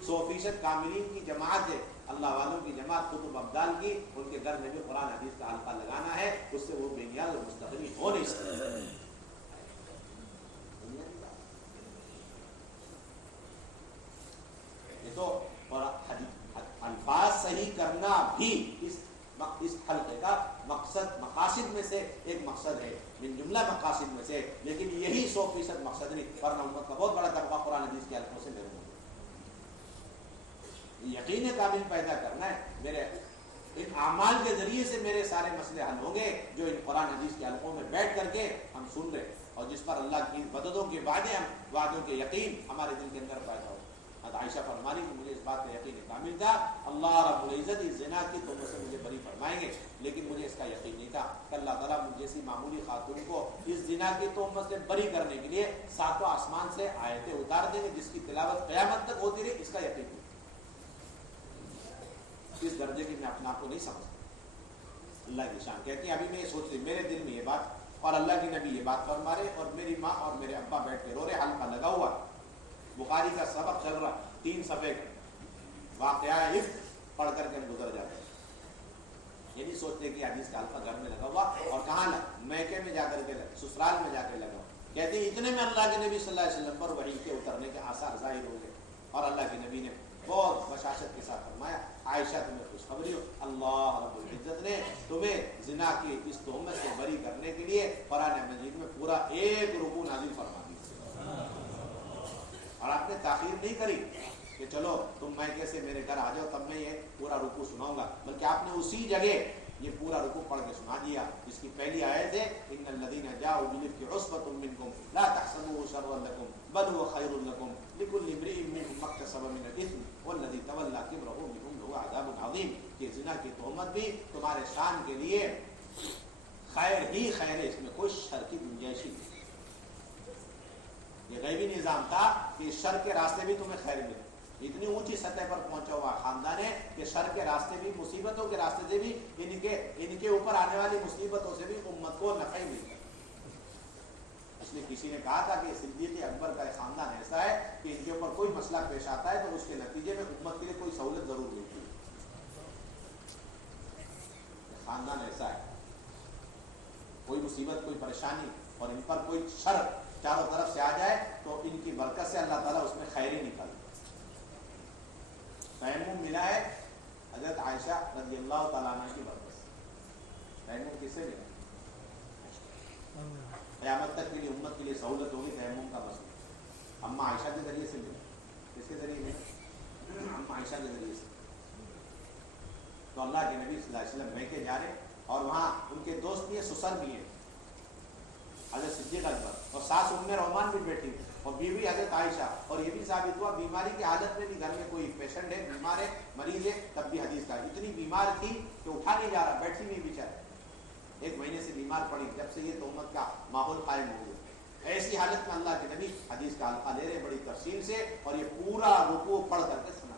100% کاملین کی جماعت ہے، اللہ والوں کی جماعت، قطب ابدال کی، ان کے گھر میں بھی قرآن حدیث کا حلقہ لگانا ہے، اس سے وہ بے نیاز اور مستغنی ہو نہیں سکتے۔ یہ تو اور الفاظ صحیح کرنا بھی اس حلقے کا مقصد، مقاصد میں سے ایک مقصد ہے، من جملہ مقاصد میں سے، لیکن یہی 100% مقصد نہیں، ورنہ امت کا بہت بڑا طبقہ قرآن حدیث کے حلقوں سے محروم ہے۔ یقین کامل پیدا کرنا ہے، میرے ان اعمال کے ذریعے سے میرے سارے مسئلے حل ہوں گے جو ان قرآن حدیث کے حلقوں میں بیٹھ کر کے ہم سن رہے، اور جس پر اللہ کی مددوں کے وعدوں کے یقین ہمارے دل کے اندر پیدا ہو۔ حضرت عائشہ فرمانی کہ مجھے اس بات کا یقین کامل تھا اللہ رب العزت اس زنا کی تہمت سے مجھے بری فرمائیں گے، لیکن مجھے اس کا یقین نہیں تھا کہ اللہ تعالیٰ مجھ جیسی معمولی خاتون کو اس زنا کی تہمت سے بری کرنے کے لیے 7 آسمان سے آیتیں اتار دیں گے جس کی تلاوت قیامت تک ہوتی رہی، اس کا یقین نہیں۔ اس درجے کی میں اپنے آپ کو نہیں سمجھتا۔ اللہ کی شان کہتی ہے ابھی میں یہ سوچ رہی میرے دل میں یہ بات، اور اللہ کے نبی یہ بات فرما رہے، اور میری ماں اور میرے ابا بیٹھ کے رو رہے، حلقہ لگا ہوا، بخاری کا سبق چل رہا، 3 صفحے کا واقعہ عفق پڑھ کر کے ہم گزر جاتے ہیں۔ یہ نہیں سوچتے کہ حدیث کا حلقہ گھر میں لگا ہوا، اور کہاں لگا، میکے میں جا کر کے سسرال میں جا کے لگا ہوا۔ کہتے ہیں اتنے میں اللہ کے نبی صلی اللہ علیہ وسلم پر وحی کے اترنے کے آثار ظاہر ہو گئے، اور اللہ کے نبی نے بہت بشاشت کے ساتھ فرمایا عائشہ تمہیں خوشخبری ہو، اللہ رب العزت نے تمہیں زنا کی اس تہمت سے بری کرنے کے لیے قرآن مجید میں پورا 1 رکوع نازل فرما دیا، اور آپ نے تاخیر نہیں کری کہ چلو تم میکے سے میرے گھر آ جاؤ تب میں یہ پورا رکوع سناؤں گا، بلکہ آپ نے اسی جگہ یہ پورا رکوع پڑھ کے سنا دیا، جس کی پہلی آیت ہے ان الذین جاءوا بالافک عصبۃ منکم لا تحسبوه شرا لکم بل هو خیر لکم لكل امرئ منهم ما اكتسب من الاثم والذی تولى کبرہ منهم له عذاب عظیم، کہ زنا کی تہمت بھی تمہارے شان کے لیے خیر ہی خیر ہے، اس میں کوئی شر کی گنجائش نہیں۔ یہ غیبی نظام تھا کہ شر کے راستے بھی تمہیں خیر ملے، اتنی اونچی سطح پر پہنچا ہوا خاندان ہے کہ شر کے راستے بھی، مصیبتوں کے راستے سے بھی، ان کے اوپر آنے والی مصیبتوں سے بھی امت کو نفع ہی ملتا ہے۔ اس لیے کسی نے کہا تھا کہ صدیق اکبر کا خاندان ایسا ہے کہ ان کے اوپر کوئی مسئلہ پیش آتا ہے تو اس کے نتیجے میں امت کے لیے کوئی سہولت ضرور ملتی ہے۔ خاندان ایسا ہے، کوئی مصیبت، کوئی پریشانی، اور ان پر کوئی شر چاروں طرف سے آ جائے تو ان کی برکت سے اللہ تعالیٰ اس میں خیر ہی نکالتا ہے۔ تیمم ملا ہے حضرت عائشہ رضی اللہ تعالیٰ عنہ کی برکت سے۔ تیمم کس سے ملا؟ قیامت تک کے لیے امت کے لیے سہولت ہوگی تیمم کا مسئلہ۔ اماں عائشہ کے ذریعے سے ملا، کس کے ذریعے ملا؟ اماں عائشہ کے ذریعے سے۔ تو اللہ کے نبی صلی اللہ علیہ وسلم میکے جا رہے، اور وہاں ان کے دوست بھی ہیں، سسر بھی ہیں، حضرت صدیق اکبر، اور ساس ام رومان بھی بیٹھی، اور بیوی حضرت عائشہ، اور یہ بھی ثابت ہوا بیماری کی حالت میں بھی گھر میں کوئی پیشنٹ ہے، بیمار ہے، مریض ہے، تب بھی حدیث کا اتنی بیمار تھی کہ اٹھا نہیں جا رہا، بیٹھی نہیں بیچارہ، 1 مہینے سے بیمار پڑی، جب سے یہ تہمت کا ماحول قائم ہو گیا۔ ایسی حالت میں اللہ کے نبی حدیث کا حلقہ لے رہے بڑی تفصیل سے، اور یہ پورا رکوع پڑھ کر کے سنا۔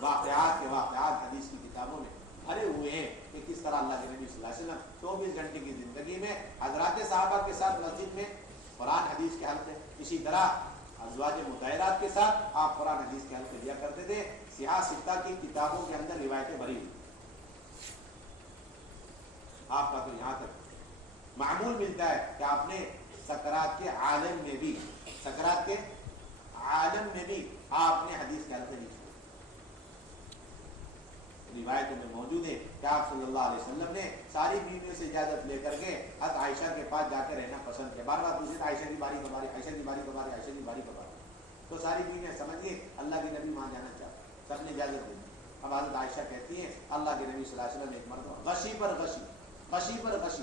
واقعات کے واقعات حدیث کی کتابوں میں بھرے ہوئے ہیں کہ کس طرح اللہ کے نبی صلی اللہ علیہ وسلم 24 گھنٹے کی زندگی میں حضرات صحابہ کے ساتھ مسجد میں قرآن حدیث کے حلقے، اسی طرح ازواج مطہرات کے ساتھ آپ قرآن حدیث کے حلقے لیا کرتے تھے۔ سیاہ ستہ کی کتابوں کے اندر روایتیں بھری ہوئی، آپ کا تو یہاں تک معمول ملتا ہے کہ آپ نے سکرات کے عالم میں بھی، سکرات کے عالم میں بھی آپ نے حدیث کے حلقے نہیں چھوڑے۔ روایتوں میں موجود ہے کہ آپ صلی اللہ علیہ وسلم نے ساری بیویوں سے اجازت لے کر کے حضرت عائشہ کے پاس جا کے رہنا پسند کیا، بار بار پوچھے عائشہ کی باری کب آ رہی، عائشہ کی باری کب آ رہی، عائشہ کی باری کب آ رہی، تو ساری بیویاں سمجھ گئی اللہ کے نبی وہاں جانا چاہتے، سب نے اجازت دی۔ اب حضرت عائشہ کہتی ہیں اللہ کے نبی صلی اللہ علیہ وسلم ایک مرتبہ غشی پر غشی، غشی پر غشی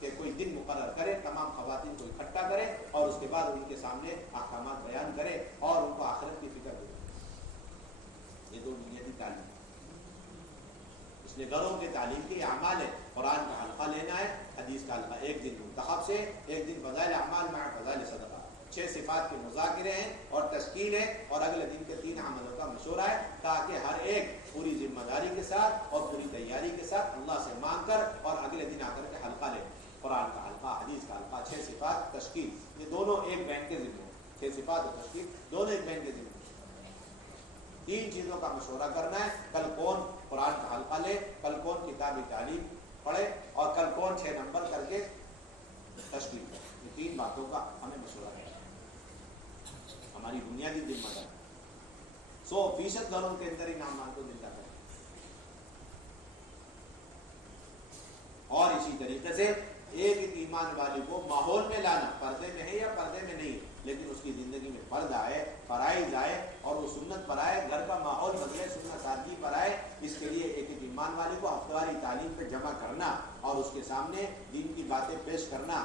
کہ کوئی دن مقرر کرے، تمام خواتین کو اکٹھا کرے اور اس کے بعد ان کے سامنے احکامات بیان کرے اور ان کو آخرت کی فکر دے۔ یہ دو بنیادی تعلیم، اس لیے گھروں کے تعلیم کے اعمال ہے، قرآن کا حلقہ لینا ہے، حدیث کا حلقہ، ایک دن منتخب سے، ایک دن فضائل اعمال مع فضائل صدقہ، 6 صفات کے مذاکرے ہیں اور تشکیل ہے، اور اگلے دن کے 3 عملوں کا مشورہ ہے، تاکہ ہر ایک پوری ذمہ داری کے ساتھ اور پوری تیاری کے ساتھ اللہ سے مانگ کر اور اگلے دن آ کر کے حلقہ لے، قرآن کا حلقہ، حدیث کا حلقہ، 6 صفات، تشکیل، یہ دونوں ایک بینک کے ذمہ ہیں، 6 صفات اور تشکیل دونوں ایک بینک کے ذمہ ہیں۔ 3 چیزوں کا مشورہ کرنا ہے، کل کون قرآن کا حلقہ لے، کل کون کتابی تعلیم پڑھے، اور کل کون 6 نمبر کر کے تشکیل کرے۔ یہ 3 باتوں کا ہمیں مشورہ کرنا ہے، ہماری بنیادی ذمہ داری۔ 100% گھروں کے اندر ان اعمال کو زندہ کریں، اور اسی طریقے سے ایک ایمان والے کو ماحول میں لانا، پردے میں ہے یا پردے میں نہیں، لیکن اس کی زندگی میں فرض آئے، فرائض آئے اور وہ سنت پر آئے، گھر کا ماحول بدلے، سنت سادگی پر آئے، اس کے لیے ایک ایمان والے کو ہفتواری تعلیم پہ جمع کرنا اور اس کے سامنے دین کی باتیں پیش کرنا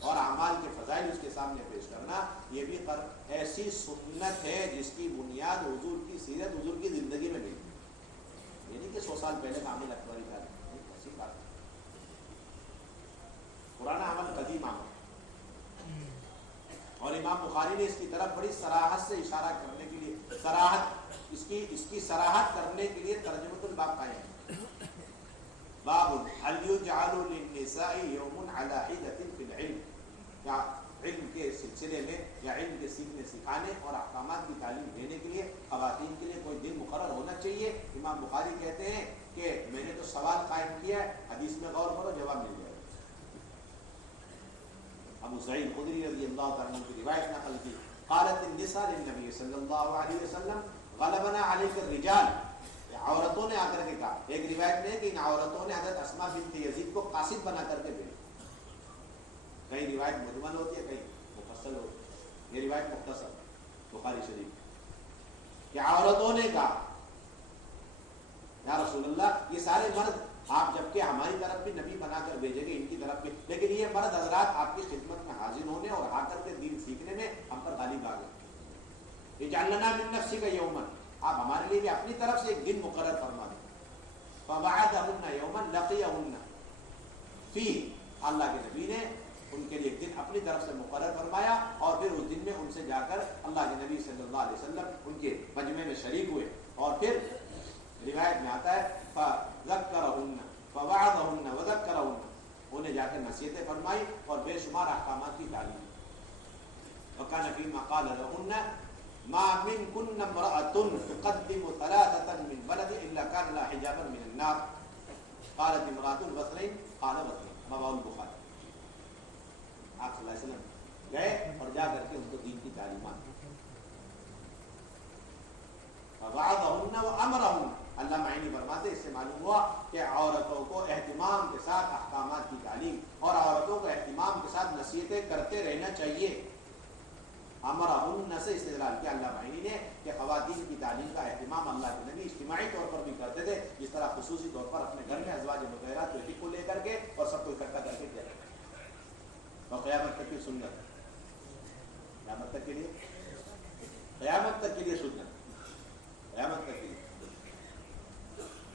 اور اعمال کے فضائل اس کے سامنے پیش کرنا، یہ بھی ایسی سنت ہے جس کی بنیاد حضور کی سیرت، حضور کی زندگی میں نہیں، یہ نہیں کہ 100 سال پہلے کامل ہفتواری تعلیم، ایسی بات ہے، پرانا عمل قدیم عمل۔ اور امام بخاری نے اس کی طرف بڑی صراحت سے اشارہ کرنے کے لیے، اس کی صراحت کرنے کے لیے ترجمۃ الباب قائم ہے۔ باب هل يجعل للنساء يوم على حدة في العلم، یا علم کے سلسلے میں یا علم کے سیکھنے سکھانے اور احکامات کی تعلیم دینے کے لیے خواتین کے لیے کوئی دن مقرر ہونا چاہیے۔ امام بخاری کہتے ہیں کہ میں نے تو سوال قائم کیا ہے، حدیث میں غور کرو، جواب مل جائے گا۔ ابو سعید خدری رضی اللہ تعالیٰ عنہ کی روایت نقل کی، قالت النساء للنبی صلی اللہ علیہ وسلم غلبنا علیک الرجال، عورتوں نے آ کر کے کہا، ایک روایت میں ہے کہ ان عورتوں نے حضرت اسماء بنت یزید کو قاصد بنا کر کے بھیجا، کئی روایت مجمل ہوتی ہے، کئی مفصل ہوتی ہے، یہ روایت مختصر بخاری شریف کہ عورتوں نے کہا یا رسول اللہ، یہ سارے مرد آپ جبکہ ہماری طرف بھی نبی بنا کر بھیجیں گے، ان کی طرف بھی، لیکن یہ مرد حضرات آپ کی خدمت میں حاضر ہونے اور آ کر کے دین سیکھنے میں ہم پر غالب آ گئے، اجعل لنا من نفسک یوما، آپ ہمارے لیے بھی اپنی طرف سے ایک دن مقرر فرما دیں۔ فبعثہن یوما لقیہن فیہ، اللہ کے نبی نے ان کے لیے ایک دن اپنی طرف سے مقرر فرمایا اور پھر اس دن میں ان سے جا کر اللہ کے نبی صلی اللہ علیہ وسلم ان کے مجمع میں شریک ہوئے، اور پھر روایت میں آتا ہے فذکرہن فوعظہن وذکرہن، انہیں جا کر نصیحتیں فرمائی اور بے شمار احکامات کی تعلیم۔ وکان فیما قال لہن ما منکن امرأة تقدم ثلاثة من بلد الا كان لها حجابا من النار، قالت امرأة البصرین قال بصرین، رواه البخاری۔ آپ صلی اللہ علیہ وسلم گئے اور جا کر کے ان کو دین کی تعلیمات، وعظہن وامرہن، اللہ معینی فرماتے اس سے معلوم ہوا کہ عورتوں کو اہتمام کے ساتھ احکامات کی تعلیم اور عورتوں کو اہتمام کے ساتھ نصیحتیں کرتے رہنا چاہیے۔ امرہن سے استدلال کیا اللہ معینی نے کہ خواتین کی تعلیم کا اہتمام اللہ کے نبی اجتماعی طور پر بھی کرتے تھے، جس طرح خصوصی طور پر اپنے گھر میں ازواج مطہرات بیٹی کو لے کر کے اور سب کو اکٹھا کر کے کیا کرتے ہیں، اور قیامت تک کی سنت، قیامت تک کے لیے، قیامت تک کے لیے سنت، قیامت تک کے لیے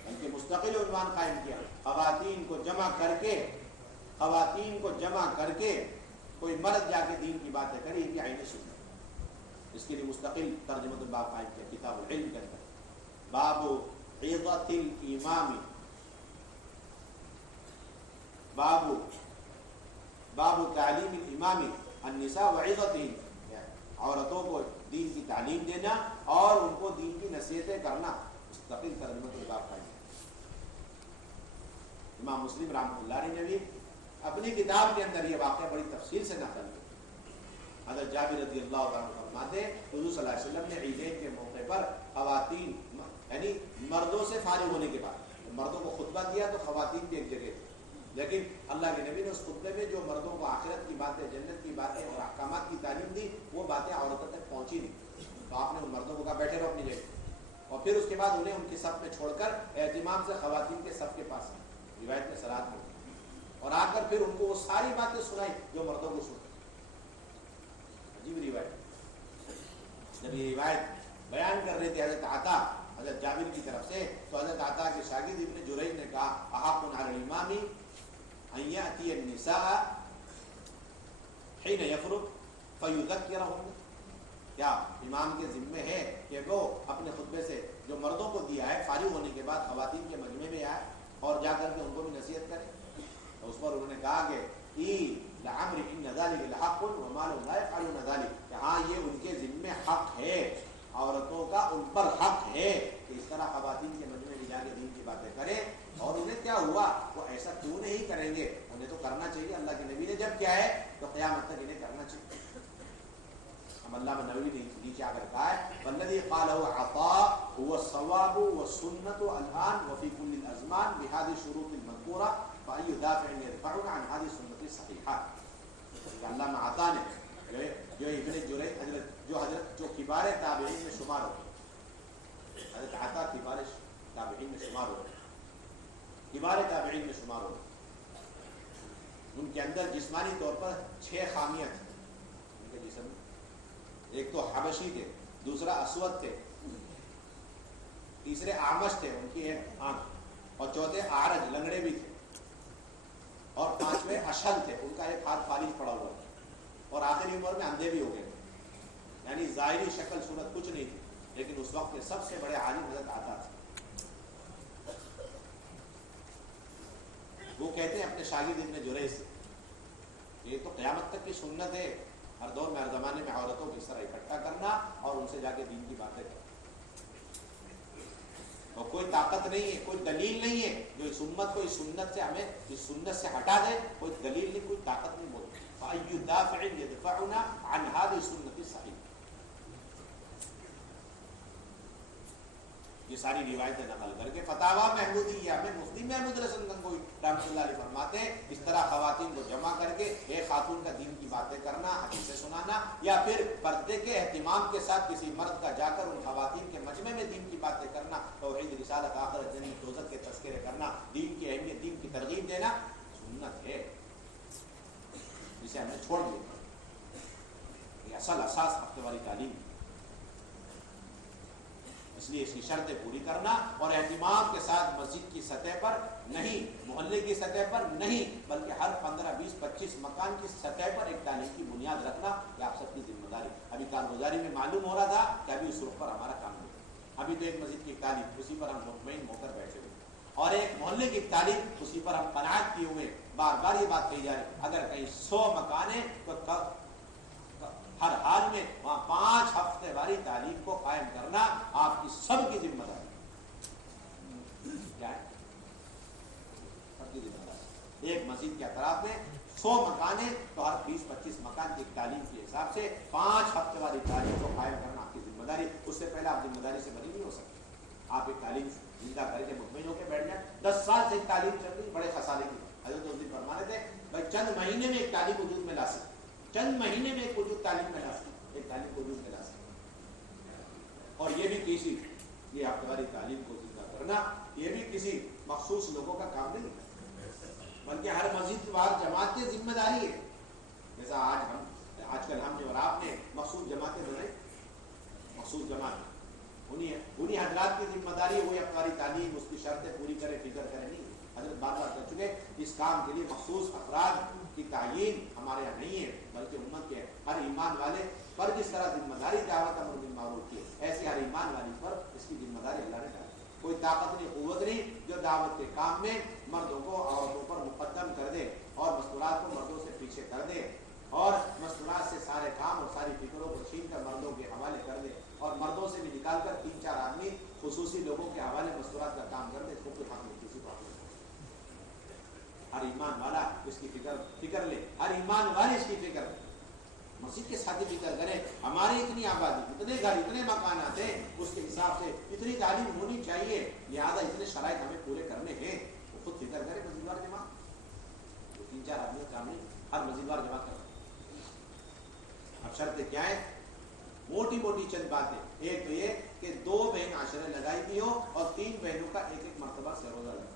بلکہ مستقل عنوان قائم کیا، خواتین کو جمع کر کے، خواتین کو جمع کر کے کوئی مرد جا کے دین کی باتیں کرے، یہ عین سنت، اس کے لیے مستقل ترجمۃ الباب قائم کیا کتاب العلم کے اندر۔ باب عظۃ الامام، باب تعلیم الامام النساء وعظتہن، عورتوں کو دین کی تعلیم دینا اور ان کو دین کی نصیحتیں کرنا، مستقل ترجمۃ الباب قائم کیا۔ امام مسلم رحمۃ اللہ علیہ نے بھی اپنی کتاب کے اندر یہ واقعہ بڑی تفصیل سے نقل کیا۔ حضرت جابر رضی اللہ عنہ فرماتے حضور صلی اللہ علیہ وسلم نے عیدین کے موقع پر خواتین یعنی مردوں سے فارغ ہونے کے بعد مردوں کو خطبہ دیا تو خواتین بھی ایک جگہ تھی، لیکن اللہ کے نبی نے اس خطبے میں جو مردوں کو آخرت کی باتیں، جنت کی باتیں اور احکامات کی تعلیم دی، وہ باتیں عورتوں تک پہنچی نہیں، تو آپ نے ان مردوں کو کہا بیٹھے رہو اپنی جگہ، اور پھر اس کے بعد انہیں ان کی صف میں چھوڑ کر اہتمام سے خواتین کے صف کے پاس روایت میں صلات میں، اور آ کر پھر ان کو وہ ساری باتیں سنائی جو مردوں کو سنائی. عجیب روایت. جب یہ روایت بیان کر رہے تھے حضرت عطا حضرت جابر کی طرف سے، تو حضرت عطا کے شاگرد ابن جریج نے کہا احق علی الامام ان یاتی النساء حین یفرغ فیذکرہن، کیا امام کے ذمے ہے کہ وہ اپنے خطبے سے جو مردوں کو دیا ہے فارغ ہونے کے بعد خواتین کے مجمع میں آئے اور جا کر کے ان کو بھی نصیحت کرے؟ تو اس پر انہوں نے کہا کہ لعمر ان ذلک لحق وما لهم لا يفعلون ذلک، کہ ہاں یہ ان کے ذمے حق ہے، عورتوں کا ان پر حق ہے کہ اس طرح خواتین کے مجمع میں جا کے دین کی باتیں کریں. اور انہیں کیا ہوا، وہ ایسا کیوں نہیں کریں گے؟ انہیں تو کرنا چاہیے، اللہ کے نبی نے جب کیا ہے تو قیامت تک انہیں کرنا چاہیے. ہم علامہ نووی نے نیچے آ کر کہا ہے والذی قالہ عطاء هو الصواب والسنۃ الان وفي كل الازمان بهذه الشروط المذکورہ فأي دافع يدفعنا عن هذه السنة الصحیحہ. علامہ عطا نے جو ابن جریج حضرت جو کبار تابعین میں شمار ہو، حضرت عطا کبار تابعین میں شمار ہو، کبار تابعین میں شمار ہو، ان کے اندر جسمانی طور پر 6 خامیاں تھیں ان کے جسم میں. ایک تو حبشی تھے، دوسرا اسود تھے، تیسرے اعمش تھے ان کی ایک آنکھ، اور چوتھے اعرج لنگڑے بھی تھے، اور پانچویں اشل تھے ان کا ایک ہاتھ فالج پڑا ہوا تھا، اور آخری عمر میں اندھے بھی ہو گئے تھے. یعنی ظاہری شکل صورت کچھ نہیں تھی، لیکن اس وقت کے سب سے بڑے عالم حضرت عطا تھے. وہ کہتے ہیں اپنے شاگرد ابن جریج سے، یہ تو قیامت تک کی سنت ہے ہر دور میں ہر زمانے میں عورتوں کو اس طرح اکٹھا کرنا اور ان سے جا کے دین کی باتیں کرنا. اور کوئی طاقت نہیں ہے، کوئی دلیل نہیں ہے جو اس امت کو اس سنت سے ہمیں اس سنت سے ہٹا دے. کوئی دلیل نہیں، کوئی طاقت نہیں بولتی. فأي دافع يدفعنا عن هذه السنة الصحيحة. یہ ساری روایتیں نقل کر کے فتاوا محمودیہ میں مفتی محمود رسول گنگوئی رحمۃ اللہ علیہ فرماتے ہیں اس طرح خواتین کو جمع کر کے ایک خاتون کا دین کی باتیں کرنا، حدیثیں سنانا، یا پھر پردے کے اہتمام کے ساتھ کسی مرد کا جا کر ان خواتین کے مجمع میں دین کی باتیں کرنا، توحید رسالت آخرت جنت دوزخ کے تذکرے کرنا، دین کی اہمیت دین کی ترغیب دینا سنت ہے جسے ہم نے چھوڑ دیا. یہ اصل اساس ہفتے والی تعلیم، اس لیے اس کی شرطیں پوری کرنا اور اہتمام کے ساتھ مسجد کی سطح پر نہیں، محلے کی سطح پر نہیں، بلکہ ہر 15 20 25 مکان کی سطح پر ایک تعلیم کی بنیاد رکھنا یہ آپ سب کی ذمہ داری. ابھی کارگزاری میں معلوم ہو رہا تھا کہ ابھی اس رخ پر ہمارا کام نہیں. ابھی تو ایک مسجد کی تعلیم اسی پر ہم مطمئن ہو کر بیٹھے ہوئے، اور ایک محلے کی تعلیم اسی پر ہم قناعت کیے ہوئے. بار بار یہ بات کہی جا رہی اگر کہیں 100 مکان ہے تو ہر حال میں وہاں 5 ہفتے والی تعلیم کو قائم کرنا آپ کی سب کی ذمہ داری. کیا ہے؟ سب کی ذمہ داری. ایک مسجد کے اطراف میں 100 مکان ہے تو ہر 20 25 مکان کی تعلیم کے حساب سے 5 ہفتے والی تعلیم کو قائم کرنا آپ کی ذمہ داری. اس سے پہلے آپ ذمہ داری سے بری نہیں ہو سکتے. آپ ایک تعلیم زندہ کر کے مطمئن ہو کے بیٹھ جائیں. 10 سال سے ایک تعلیم چل رہی، بڑے خسارے کی. حضرت اس دن فرمانے تھے بھائی چند مہینے میں ایک تعلیم وجود میں لا سکتے، چند مہینے میں ایک وجود تعلیم میں لا سکتے، ایک تعلیم وجود میں لا سکتے. اور یہ بھی کسی یہ ہفتہ واری تعلیم کو زندہ کرنا یہ بھی کسی مخصوص لوگوں کا کام نہیں، بلکہ ہر مسجد وار جماعت کی ذمہ داری ہے. جیسا آج کل ہم نے اور آپ نے مخصوص جماعتیں بنائی، مخصوص جماعت انہیں حضرات کی ذمہ داری ہے وہ ہفتہ واری تعلیم اس کی شرطیں پوری کرے، فکر کرے. نہیں، حضرت بار بار کر چکے اس کام کے لیے مخصوص افراد کی تعیین ہمارے یہاں نہیں ہے، بلکہ امت کے ہر ایمان والے پر جس طرح ذمہ داری دعوت امر بالمعروف کی ایسی ہر ایمان والی پر اس کی ذمہ داری اللہ نے ڈالی. کوئی طاقت نہیں، قوت نہیں جو دعوت کے کام میں مردوں کو عورتوں پر مقدم کر دے اور مستورات کو مردوں سے پیچھے کر دے اور مستورات سے سارے کام اور ساری فکروں کو چھین کر مردوں کے حوالے کر دے اور مردوں سے بھی نکال کر 3-4 آدمی خصوصی لوگوں کے حوالے مستورات کا کام کر دے. اس کو کوئی حق نہیں، کسی کو حق نہیں. ہر ایمان والا اس کی فکر لے، ہر ایمان والے اس کی فکر لے. مسجد کے ساتھ فکر کریں ہماری اتنی آبادی، اتنے گھر، اتنے مکانات ہیں، اس کے حساب سے اتنی تعلیم ہونی چاہیے، لہٰذا اتنے شرائط ہمیں پورے کرنے ہیں. وہ خود فکر کرے. مسجد وار جمع 3-4 آدمی کا کام نہیں، ہر مسجد وار جمع کرنا. اب شرطیں کیا ہے؟ موٹی موٹی چند باتیں. ایک تو یہ کہ 2 بہن عاشرے لگائی بھی ہو اور 3 بہنوں کا ایک مرتبہ سے روزہ لگا.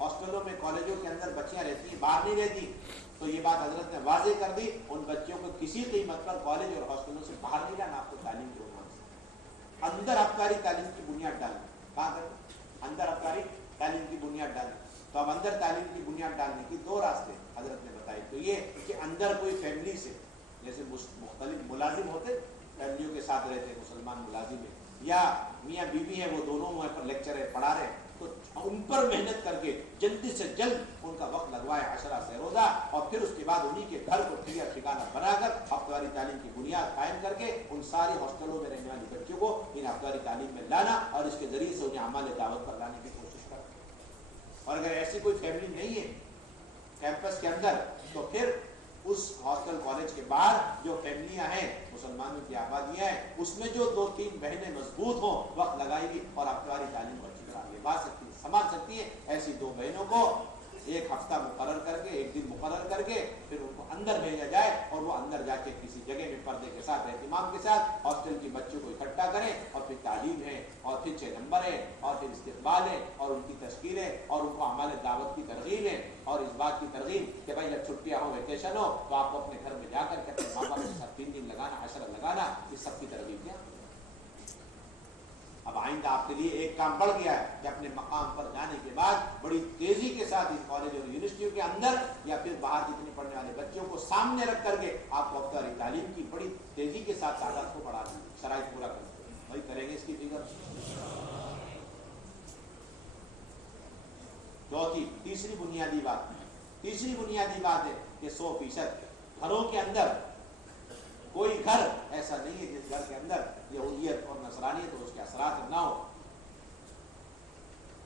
ہاسٹلوں میں کالجوں کے اندر بچیاں رہتی ہیں، باہر نہیں رہتی، تو یہ بات حضرت نے واضح کر دی، ان بچیوں کو کسی قیمت پر کالج اور ہاسٹلوں سے باہر نہیں لانا، آپ کو تعلیم کے عنوان سے اندر افکاری تعلیم کی بنیاد ڈالنا. کہاں کریں؟ اندر افکاری تعلیم کی بنیاد ڈالنا. تو اب اندر تعلیم کی بنیاد ڈالنے کی دو راستے حضرت نے بتائی. تو یہ کہ اندر کوئی فیملی سے، جیسے مختلف ملازم ہوتے فیملیوں کے ساتھ رہتے، مسلمان ملازم ہیں یا میاں بیوی ہے، وہ دونوں وہاں پر لیکچر ہے، پڑھا رہے ہیں، تو ان پر محنت کر کے جلدی سے جلد ان کا وقت لگوائے عشرہ سے روزہ، اور پھر اس کے بعد انہی کے گھر کو ٹھکانہ بنا کر ہفتواری تعلیم کی بنیاد قائم کر کے ان ساری ہاسٹلوں میں رہنے والی بچوں کو ان ہفتواری تعلیم میں لانا اور اس کے ذریعے سے انہیں اعمال دعوت پر لانے کی کوشش کرنا. اور اگر ایسی کوئی فیملی نہیں ہے کیمپس کے اندر، تو پھر اس ہاسٹل کالج کے باہر جو فیملیاں ہیں، مسلمانوں کی آبادیاں ہیں، اس میں جو 2-3 بہنیں مضبوط ہوں، وقت لگائے گی اور ہفتواری تعلیم کو اچھی طرح نبھا سکتی ہیں، سنبھال سکتی ہیں، ایسی 2 بہنوں کو ایک ہفتہ مقرر کر کے، ایک دن مقرر کر کے پھر ان کو اندر بھیجا جائے، اور وہ اندر جا کے کسی جگہ میں پردے کے ساتھ، اہتمام کے ساتھ ہاسٹل کی بچوں کو اکٹھا کریں، اور پھر تعلیم ہے، اور پھر 6 نمبر ہے، اور پھر استقبال ہے، اور ان کی تشکیل ہے، اور ان کو اعمال دعوت کی ترغیب ہے، اور اس بات کی ترغیب کہ بھائی جب چھٹیاں ہو، ویکیشن ہو، تو آپ کو اپنے گھر میں جا کر کے اپنے ماں باپ کے ساتھ 3 دن لگانا، 10 لگانا، اس سب کی ترغیب کیا. اب آئندہ آپ کے لیے ایک کام بڑھ گیا ہے کہ اپنے مقام پر جانے کے بعد بڑی تیزی کے ساتھ اس کالج اور یونیورسٹیوں کے اندر یا پھر باہر جتنے پڑھنے والے بچوں کو سامنے رکھ کر کے آپ کو افطاری تعلیم کی بڑی تیزی کے ساتھ تعداد کو بڑھا دیں، شرائط پورا کرتے ہیں. وہی کریں گے اس کی فکر. تیسری بنیادی بات ہے کہ 100% گھروں کے اندر کوئی گھر ایسا نہیں ہے جس گھر کے اندر یہودیت اور نصرانیت اور اس کے اثرات نہ ہو.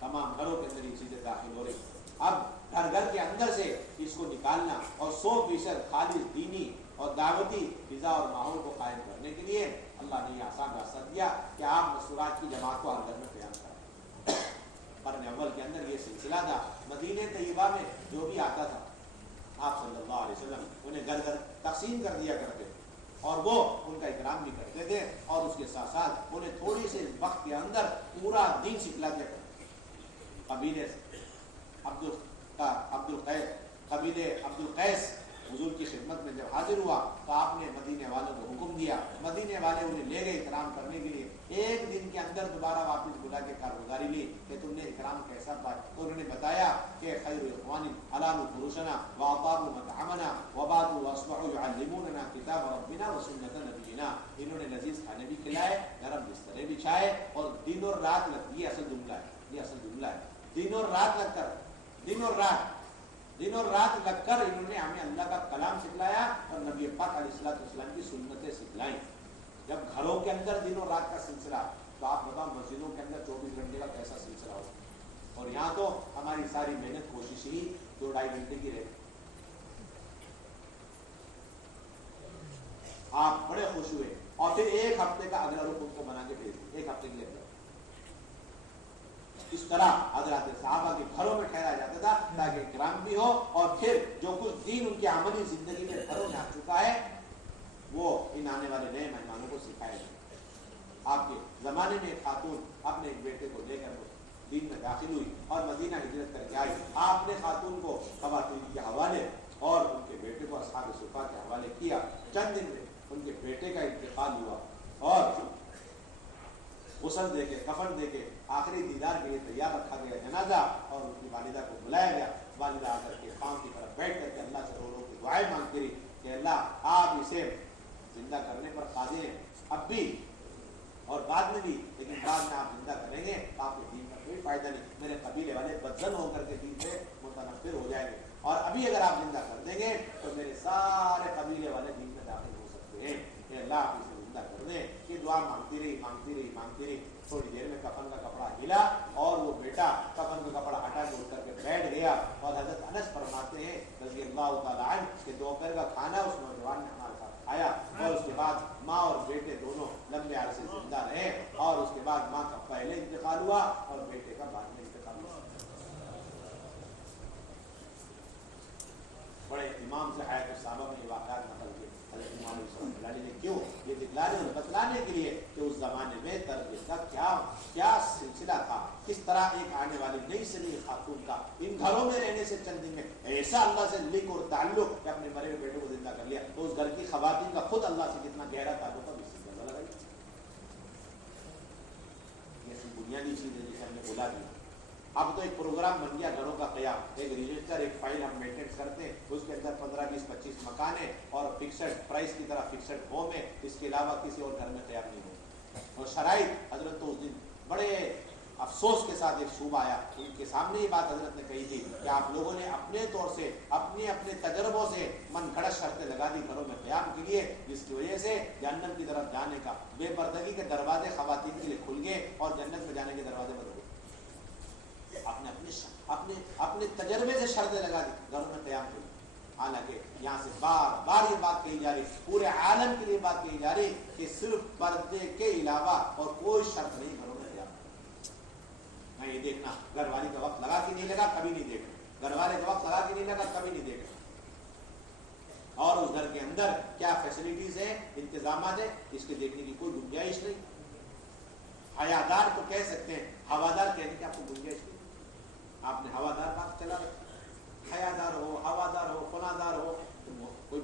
تمام گھروں کے اندر یہ چیزیں داخل ہو رہی. اب گھر کے اندر سے اس کو نکالنا اور 100% خالص دینی اور دعوتی فضا اور ماحول کو قائم کرنے کے لیے اللہ نے یہ آسان راستہ دیا کہ آپ مسورات کی جماعت کو ہر گھر میں قیام کریں. قرن اول کے اندر یہ سلسلہ تھا. مدینہ طیبہ میں جو بھی آتا تھا آپ صلی اللہ علیہ وسلم انہیں گھر گھر تقسیم کر دیا کرتے تھے، اور وہ ان کا اکرام بھی کرتے تھے، اور اس کے ساتھ ساتھ انہیں تھوڑی سے وقت کے اندر پورا دین سکھلا دیا کرتے. قبیلے عبد القیس حضور کی خدمت میں جب حاضر ہوا تو آپ نے مدینے والوں کو حکم دیا، مدینے والے انہیں لے گئے اکرام کرنے کے لیے. ایک دن کے اندر دوبارہ واپس بلا کے کارگزاری لی کہ تم نے اکرام کیسا پایا. تو انہوں نے بتایا کہ خیر اخوان الانوا فروشنا واطابوا مطعمنا وباتوا واصبحوا يعلموننا کتاب ربنا وسنت نبینا. انہوں نے لذیذ کھانے بھی کھلائے، نرم بسترے بچھائے، اور دن اور رات لگ، یہ اصل جملہ ہے، دن اور رات لگ کر انہوں نے ہمیں اللہ کا کلام سکھلایا اور نبی پاک علیہ الصلوۃ والسلام کی سنتیں سکھلائیں. جب گھروں کے اندر دن اور رات کا سلسلہ، تو آپ بتاؤ مسجدوں کے اندر 24 گھنٹے کا کیسا سلسلہ ہو. اور یہاں تو ہماری ساری محنت کوشش ہی 2-2.5 گھنٹے کی رہتی. آپ بڑے خوش ہوئے، اور پھر ایک ہفتے کا اگلا رخ ان کو بنا کے بھیج دیا، ایک ہفتے کے لیے. اس طرح حضرات صحابہ کے گھروں میں ٹھہرایا جاتا تھا تاکہ اکرام بھی ہو، اور پھر جو کچھ دین ان کے عملی زندگی میں گھروں میں آ چکا ہے وہ ان آنے والے نئے مہمانوں کو سکھایا جائے. آپ کے زمانے میں ایک خاتون اپنے ایک بیٹے کو لے کر دین میں داخل ہوئی اور مدینہ ہجرت کر کے آئی. آپ نے خاتون کو خواتین کے حوالے اور ان کے بیٹے کو اصحاب صفا کے حوالے کیا. چند دن میں ان کے بیٹے کا انتقال ہوا، اور غسل دے کے، کفن دے کے، آخری دیدار کے لیے تیار رکھا گیا جنازہ، اور ان کی والدہ کو بلایا گیا. والدہ آ کر کے پاؤں کی طرف بیٹھ کر کے اللہ سے رو رو کے دعائیں مانگتی رہی کہ اللہ آپ اسے زندہ کرنے پر قادر ہیں، اب بھی اور بعد میں بھی، لیکن بعد میں آپ زندہ کریں گے تو آپ کے دین کا کوئی فائدہ نہیں. میرے قبیلے والے بدزن ہو کر کے دین سے متنفر ہو جائیں گے، اور ابھی اگر آپ زندہ کر دیں گے تو میرے سارے قبیلے والے دین میں داخل ہو سکتے ہیں. کہ اللہ آپ اسے زندہ کر دیں. یہ دعا مانگتی رہی. تھوڑی دیر میں کفن کا کپڑا ہلا، اور وہ بیٹا کفن کا کپڑا ہٹا کے اٹھ کر کے بیٹھ گیا. اور حضرت انس فرماتے ہیں رضی اللہ تعالیٰ عنہ کہ دوپہر کا کھانا اس نوجوان نے ہمارے ساتھ کھایا، اور اس کے بعد ماں اور بیٹے دونوں لمبے عرصے زندہ رہے. اور اس کے بعد ماں کا پہلے انتقال ہوا اور بیٹے کا بعد میں انتقال ہوا. بڑے اہتمام سے حیات الصحابہ میں یہ واقعات نقل کیے. حضرت مولانا صاحب نے کیوں یہ دکھلانے اور بتلانے کے لیے کہ اس زمانے میں تربیت کا کیا سلسلہ تھا، کس طرح ایک آنے والی نئی سے نئی خاتون کا ان گھروں میں رہنے سے چند دن میں ایسا اللہ سے لنک اور تعلق کہ اپنے مرے ہوئے بیٹے کو زندہ کر لیا، تو اس گھر کی خواتین کا خود اللہ سے کتنا گہرا تعلق ہے، اس سے اندازہ لگائیے۔ یہ بنیادی چیز ہے جسے ہم نے بولا بھی۔ اب تو ایک پروگرام بن گیا گھروں کا قیام، ایک رجسٹر ایک فائل ہم مینٹین کرتے ہیں، اس کے اندر 15 20 25 مکان ہیں اور فکسڈ پرائس کی طرح فکسڈ ہوم ہے، اس کے علاوہ کسی اور گھر میں قیام نہیں ہوگا۔ اور شرائط حضرت تو اس دن بڑے افسوس کے ساتھ ایک صوبہ آیا، ان کے سامنے یہ بات حضرت نے کہی تھی کہ آپ لوگوں نے اپنے طور سے اپنے تجربوں سے من گھڑت شرطیں لگا دی گھروں میں قیام کے لیے، جس کی وجہ سے جہنم کی طرف جانے کا بے پردگی کے دروازے خواتین کے لیے کھل گئے اور جنت میں جانے کے دروازے بند ہو گئے۔ آپ نے اپنے تجربے سے شرطیں لگا دی گھروں میں قیام کے لیے، حالانکہ یہاں سے بار بار یہ بات کہی جا رہی، پورے عالم کے لیے بات کہی جا رہی کہ صرف پردے کے علاوہ اور کوئی شرط نہیں گھروں میں قیام۔ میں یہ دیکھنا گھر والی کا وقت لگا کہ نہیں لگا کبھی نہیں دیکھنا، گھر والے کا وقت لگا کہ نہیں لگا کبھی نہیں دیکھنا، اور اس گھر کے اندر کیا فیسلٹیز ہیں، انتظامات ہیں، اس کے دیکھنے کی کوئی گنجائش نہیں۔ حیادار تو کہہ سکتے ہیں، ہوادار کہنے کی آپ کو گنجائش نہیں۔ آپ نے ہوادار بات چلا رکھا، حیادار ہو، ہوادار ہو، فنادار ہو، تو کوئی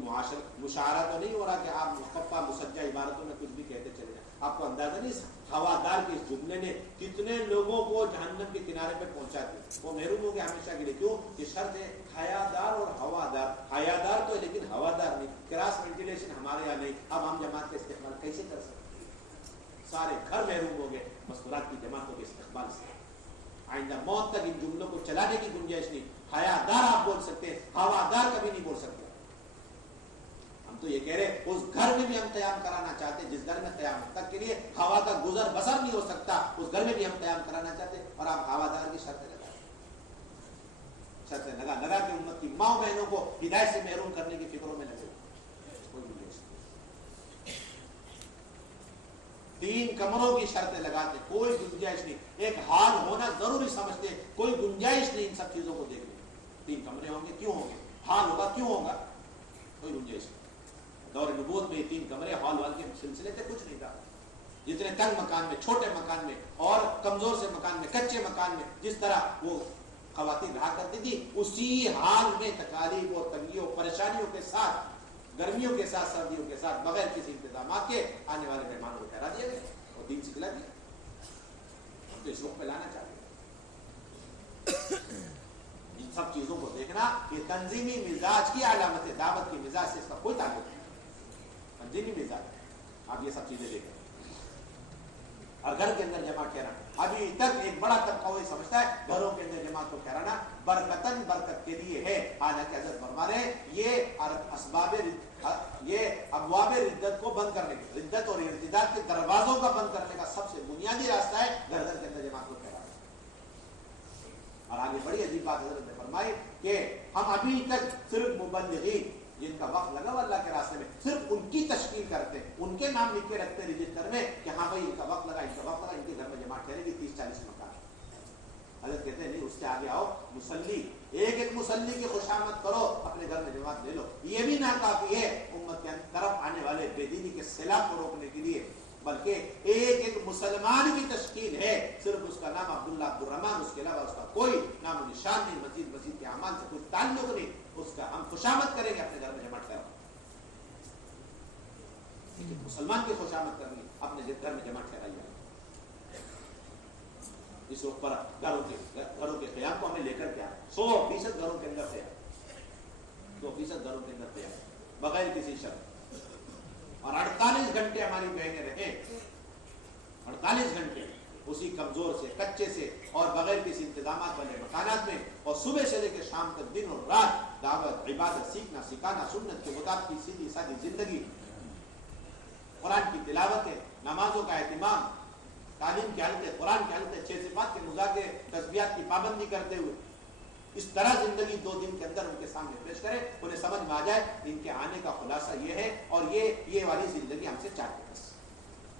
مشاعرہ تو نہیں ہو رہا کہ آپ مصطفیٰ مسجع عبارتوں میں کچھ بھی کہتے چلے جائیں۔ آپ کو اندازہ نہیں ہوادار کے اس جملے نے کتنے لوگوں کو جہنم کے کنارے پہ پہنچا دیا، وہ محروم ہو گئے ہمیشہ کے لیے۔ کیوں؟ یہ شرط ہے حیادار اور ہوادار، حیادار تو ہے لیکن ہوادار نہیں۔ کراس وینٹیلیشن ہمارے یہاں نہیں، اب ہم جماعت کا استقبال کیسے کر سکتے؟ سارے گھر محروم ہو گئے مستورات کی جماعتوں کے استقبال سے۔ آئندہ موت تک ان جملوں کو چلانے کی گنجائش نہیں۔ حیادار آپ بول سکتے ہیں، ہوادار کبھی نہیں بول سکتے۔ ہم تو یہ کہہ رہے اس گھر میں بھی ہم قیام کرانا چاہتے ہیں جس گھر میں قیامت تک کے لیے ہوا کا گزر بسر نہیں ہو سکتا، اس گھر میں بھی ہم قیام کرانا چاہتے ہیں، اور آپ ہوادار کی شرطیں لگا کے امت کی ماں بہنوں کو ہدایت سے محروم کرنے کی فکروں میں لگے۔ کوئی گنجائش نہیں۔ 3 کمروں کی شرطیں لگاتے، کوئی گنجائش نہیں۔ ایک حال ہونا ضروری سمجھتے، کوئی گنجائش نہیں ان سب چیزوں کو دیکھنے۔ 3 کمرے ہوں گے کیوں ہوں گے، حال ہوگا کیوں ہوگا، کوئی گنجائش نہیں۔ دور نبوت میں 3 کمرے ہال وال کے سلسلے سے کچھ نہیں تھا۔ جتنے تنگ مکان میں، چھوٹے مکان میں اور کمزور سے مکان میں، کچے مکان میں جس طرح وہ خواتین رہا کرتی تھی، اسی حال میں تکالیف اور تنگیوں پریشانیوں کے ساتھ، گرمیوں کے ساتھ، سردیوں کے ساتھ، بغیر کسی انتظامات کے آنے والے مہمانوں کو ٹھہرا دیا گیا اور دین سکھلا دیا۔ ہم تو اس وقت پہ لانا چاہتے ہیں۔ ان سب چیزوں کو دیکھنا یہ تنظیمی مزاج کی علامت ہے، دعوت کی مزاج سے اس کا کوئی تعلق نہیں۔ تنظیمی مزاج آپ یہ سب چیزیں دیکھیں، اور گھر کے اندر جمع ٹھہرانا، ابھی تک ایک بڑا طبقہ وہی سمجھتا ہے گھروں کے اندر جماعت کو ٹھہرانا برکتاً برکت کے لیے ہے، حالانکہ حضرت فرما رہے ہیں یہ ابواب ردت کو بند کرنے کے، ردت اور ارتداد کے دروازوں کا بند کرنے کا سب سے بنیادی راستہ ہے گھر گھر کے اندر جماعت کو ٹھہرانا۔ اور آگے بڑی عجیب بات حضرت نے فرمائی کہ ہم ابھی تک صرف مبلغین جن کا وقت لگا ہوا اللہ کے راستے میں، صرف ان کی تشکیل کرتے ہیں، ان کے نام لکھ کے رکھتے ہیں رجسٹر میں کہ ہاں بھائی ان کا وقت لگا، ان کا وقت لگا، ان کے گھر میں جماعت ٹھہرے گی 30-40 مکان۔ حضرت کہتے ہیں نہیں، اس سے آگے آؤ، مسلی ایک مسلی کی خوشامد کرو، اپنے گھر میں جماعت لے لو۔ یہ بھی ناکافی ہے امت کے طرف آنے والے بے دینی کے سیلاب کو روکنے کے لیے، بلکہ ایک مسلمان کی تشکیل ہے، صرف اس کا نام عبداللہ عبدالرحمان، اس کے علاوہ اس کا کوئی نام و نشان نہیں، مزید کے اعمال سے کوئی تعلق نہیں، اس کا ہم خوشامد کریں گے، اپنے گھر میں جماعت کرو۔ مسلمان کی خوشامد کرنی، اپنے گھر میں جماعت ٹھہرائی جائے۔ اس وقت پر گھروں کے قیام کو ہمیں لے کر کے 100% گھروں کے اندر قیام، 2% گھروں کے اندر قیام بغیر کسی شرط، اور 48 گھنٹے ہماری بہنیں رہیں، 48 گھنٹے اسی کمزور سے، کچے سے اور بغیر کسی انتظامات والے مکانات میں، اور صبح سے لے کے شام تک دن اور رات دعوت، عبادت، سیکھنا سکھانا، سنت کے مطابق کی سیدھی سادی زندگی، قرآن کی تلاوتیں، نمازوں کا اہتمام، تعلیم کی حالتیں، قرآن کی حالتیں، 6 صفات کے مذاکرے، تسبیحات کی پابندی کرتے ہوئے اس طرح زندگی 2 دن کے اندر ان کے سامنے پیش کرے، انہیں سمجھ میں آ جائے ان کے آنے کا خلاصہ یہ ہے، اور یہ والی زندگی ہم سے چاہتے ہیں۔ بس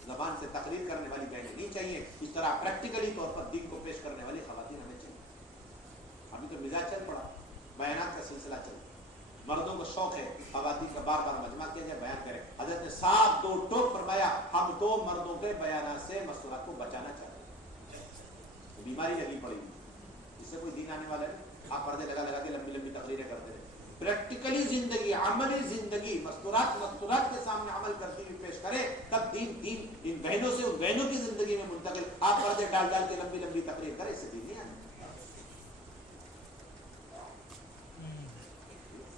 زبان سے تقریر کرنے والی بہنیں نہیں چاہیے، اس طرح پریکٹیکلی طور پر دین کو پیش کرنے والی خواتین ہمیں چاہیے۔ ابھی تو مزاج چل پڑا، بیانات کا سلسلہ چل، مردوں کو شوق ہے خواتین کا بار بار مجمع کیا جائے، بیان کرے. حضرت نے صاف دو ٹوک فرمایا ہم تو مردوں کے بیانات سے مستورات کو بچانا چاہتے ہیں. بیماری لگی پڑی اس سے کوئی دین آنے والا ہے؟ آپ پردے لگا لگا کے لمبی لمبی تقریریں کرتے رہے. پریکٹیکلی زندگی، عملی زندگی مستورات کے سامنے عمل کرتی ہوئی پیش کرے تب دین ان بہنوں سے ان بہنوں کی زندگی میں منتقل. آپ پردے ڈال ڈال کے لمبی لمبی تقریر کرے، اس سے دین نہیں آنے.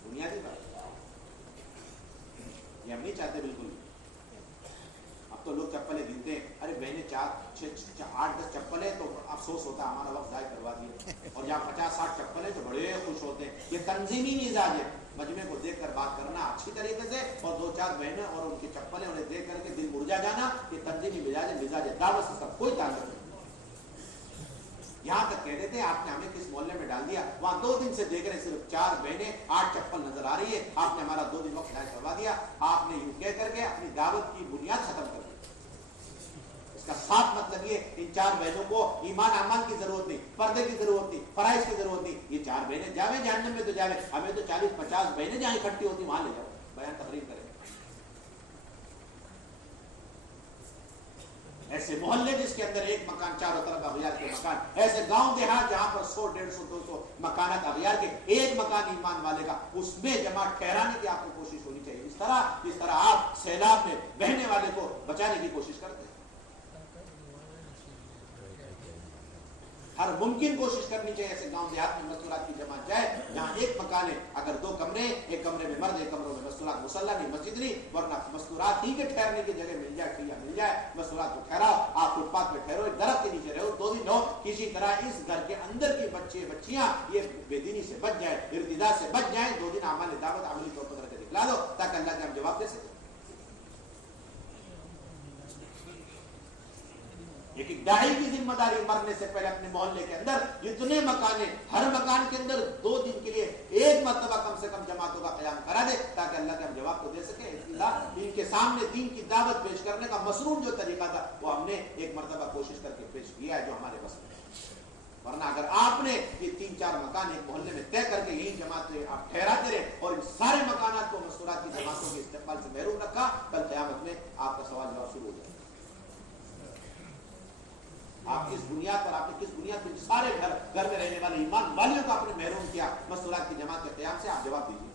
بنیادی بات یہ ہم نہیں چاہتے بالکل. اب تو لوگ چپلیں گنتے ہیں، ارے بہنیں 8-10 چپلیں تو افسوس ہوتا ہے ہمارا وقت ضائع کروا دیا، اور جہاں 50-60 چپلیں تو بڑے خوش ہوتے ہیں. یہ تنظیمی مزاج ہے. مجمع کو دیکھ کر بات کرنا اچھی طریقے سے، اور 2-4 بہنیں اور ان کی چپلیں انہیں دیکھ کر کے دل مرجا جانا، یہ تنظیمی مزاج ہے. دعوت سے سب کوئی تعلق نہیں. یہاں تک کہہ دیتے آپ نے ہمیں کس محلے میں ڈال دیا، وہاں 2 دن سے دیکھ رہے صرف 4 بہنیں 8 چپل نظر آ رہی ہے، آپ نے ہمارا 2 دن وقت ضائع کروا دیا. آپ نے یوں کہہ کر کے اپنی دعوت کی بنیاد ختم کر دی. اس کا صاف مطلب یہ ان 4 بہنوں کو ایمان اعمال کی ضرورت نہیں، پردے کی ضرورت نہیں، فرائض کی ضرورت نہیں. یہ 4 بہنیں جاوے جہنم میں تو جاوے، ہمیں تو 40-50 بہنیں جہاں اکٹھی ہوتی وہاں لے جاؤ، بیان تقریر کریں. ایسے محلے جس کے اندر ایک مکان چاروں طرف اغیار کے مکان، ایسے گاؤں دیہات جہاں پر 100-150-200 مکانات اغیار کے، ایک مکان ایمان والے کا، اس میں جماعت ٹھہرانے کی آپ کو کوشش ہونی چاہیے. اس طرح آپ سیلاب میں بہنے والے کو بچانے کی کوشش کرتے ہیں. ہر ممکن کوشش کرنی چاہیے ایسے گاؤں دیہات میں مستورات کی جماعت جائے جہاں ایک مکان ہے، اگر 2 کمرے، ایک کمرے میں مرد، ایک کمروں میں مستورات. مصلی نہیں، مسجد نہیں، ورنہ مستورات ہی کے ٹھہرنے کی جگہ مل جائے، ٹھیک مل جائے، مستورات کو ٹھہراؤ. آپ فٹ پاتھ پہ ٹھہرو، ایک درخت کے نیچے رہو، 2 دن رہو. کسی طرح اس گھر کے اندر کی بچے بچیاں یہ بے دینی سے بچ جائیں، ارتداد سے بچ جائیں. 2 دن اعمال دعوت عملی طور پر کر کے دکھلا دو تاکہ اللہ کے ہم جواب دے سکیں. ایک داعی کی ذمہ داری مرنے سے پہلے اپنے محلے کے اندر جتنے مکان ہیں، ہر مکان کے اندر 2 دن کے لیے ایک مرتبہ کم سے کم جماعتوں کا قیام کرا دے تاکہ اللہ کے ہم جواب کو دے سکیں. ان کے سامنے دین کی دعوت پیش کرنے کا مسنون جو طریقہ تھا وہ ہم نے ایک مرتبہ کوشش کر کے پیش کیا ہے جو ہمارے بس میں. ورنہ اگر آپ نے یہ 3-4 مکان ایک محلے میں طے کر کے یہی جماعت آپ ٹھہراتے رہے اور ان سارے مکانات کو مستورات کی جماعتوں کے استقبال سے محروم رکھا، کل قیامت میں آپ کا سوال جواب شروع ہو جائے. آپ کس بنیاد پر، آپ نے کس بنیاد پر سارے گھر میں رہنے والے ایمان والیوں کو آپ نے محروم کیا مستورات کی جماعت کے قیام سے؟ آپ جواب دیجیے.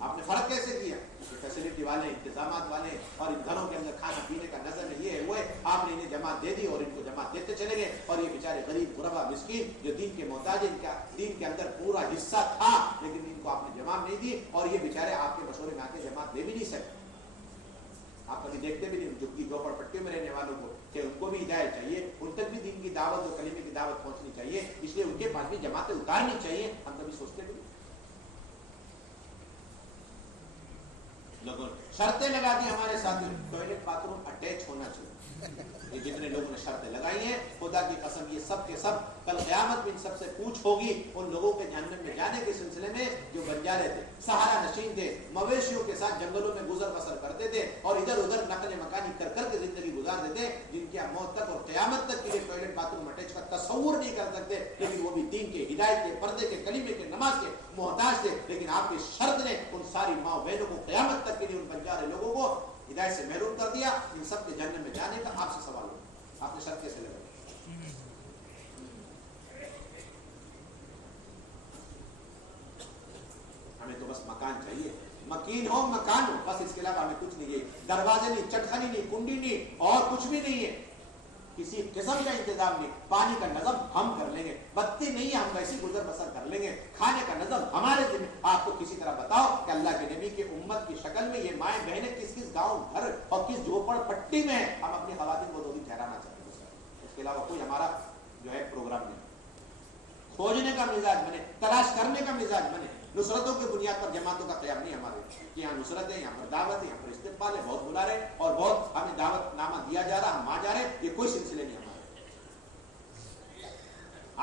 آپ نے فرق کیسے کیا؟ فیسلٹی والے، انتظامات والے، اور ان گھروں کے اندر کھانا پینے کا نظر میں یہ ہے وہ ہے، آپ نے انہیں جماعت دے دی اور ان کو جماعت دیتے چلے گئے. اور یہ بیچارے غریب غربا مسکین جو دین کے محتاج، ان کا دین کے اندر پورا حصہ تھا لیکن ان کو آپ نے جماعت نہیں دی، اور یہ بیچارے آپ کے مشورے میں آ کے جماعت دے بھی نہیں سکتے. آپ کبھی دیکھتے بھی نہیں جھگی جھوپڑ پٹی میں رہنے والوں کو کہ ان کو بھی ہدایت چاہیے، ان تک بھی دین کی دعوت اور کلمے کی دعوت پہنچنی چاہیے، اس لیے ان کے پاس بھی جماعتیں اتارنی چاہیے. ہم کبھی سوچتے بھی لوگوں شرطیں لگا دی ہمارے ساتھ، ٹوائلٹ باتھ روم اٹیچ ہونا چاہیے. یہ جتنے لوگوں نے شرطیں لگائی ہیں خدا کی قسم یہ سب کے سب کل قیامت میں ان سب سے پوچھ ہوگی ان لوگوں کے جہنم میں جانے کے سلسلے میں جو بنجارے تھے، سہارا نشین تھے، مویشیوں کے ساتھ جنگلوں میں گزر بسر کرتے تھے اور ادھر ادھر نقل مکانی کر کر کے زندگی گزار دیتے، جن کی موت تک اور قیامت تک کے لیے ٹوائلٹ باتھ روم اٹیچ کا تصور نہیں کر سکتے، لیکن وہ بھی دین کے، ہدایت کے، پردے کے، کلمے کے، نماز کے محتاج تھے. لیکن آپ کی شرط نے ان ساری ماں بہنوں کو قیامت تک کے لیے ان بنجارے لوگوں کو ہدایت سے محروم کر دیا. ان سب کے جنم میں جانے کا آپ سے سوال ہو، آپ نے شرط کیسے لگائی؟ ہمیں تو بس مکان چاہیے، مکین ہو مکان ہو، بس اس کے علاوہ ہمیں کچھ نہیں ہے. دروازے نہیں، چٹخنی نہیں، کنڈی نہیں، اور کچھ بھی نہیں ہے، کسی قسم کا انتظام نہیں. پانی کا نظم ہم کر لیں گے، بتی نہیں ہے ہم ویسی گزر بسر کر لیں گے، کھانے کا نظم ہمارے ذمہ. آپ کو کسی طرح بتاؤ کہ اللہ کے نبی کی امت کی شکل میں یہ مائیں بہنیں کس کس گاؤں گھر اور کس جھوپڑ پٹی میں ہم اپنی خواتین کو 2 دن ٹھہرانا چاہتے ہیں. اس کے علاوہ کوئی ہمارا جو ہے پروگرام نہیں. کھوجنے کا مزاج بنے، تلاش کرنے کا مزاج بنے. نصرتوں کی بنیاد پر جماعتوں کا قیام نہیں ہمارے کہ یہاں نصرت ہے، یہاں پر دعوت ہے، یہاں پر استقبال ہے، بہت بلا رہے اور بہت ہمیں دعوت نامہ دیا جا رہا، ہم آ جا رہے، یہ کوئی سلسلے نہیں ہمارے.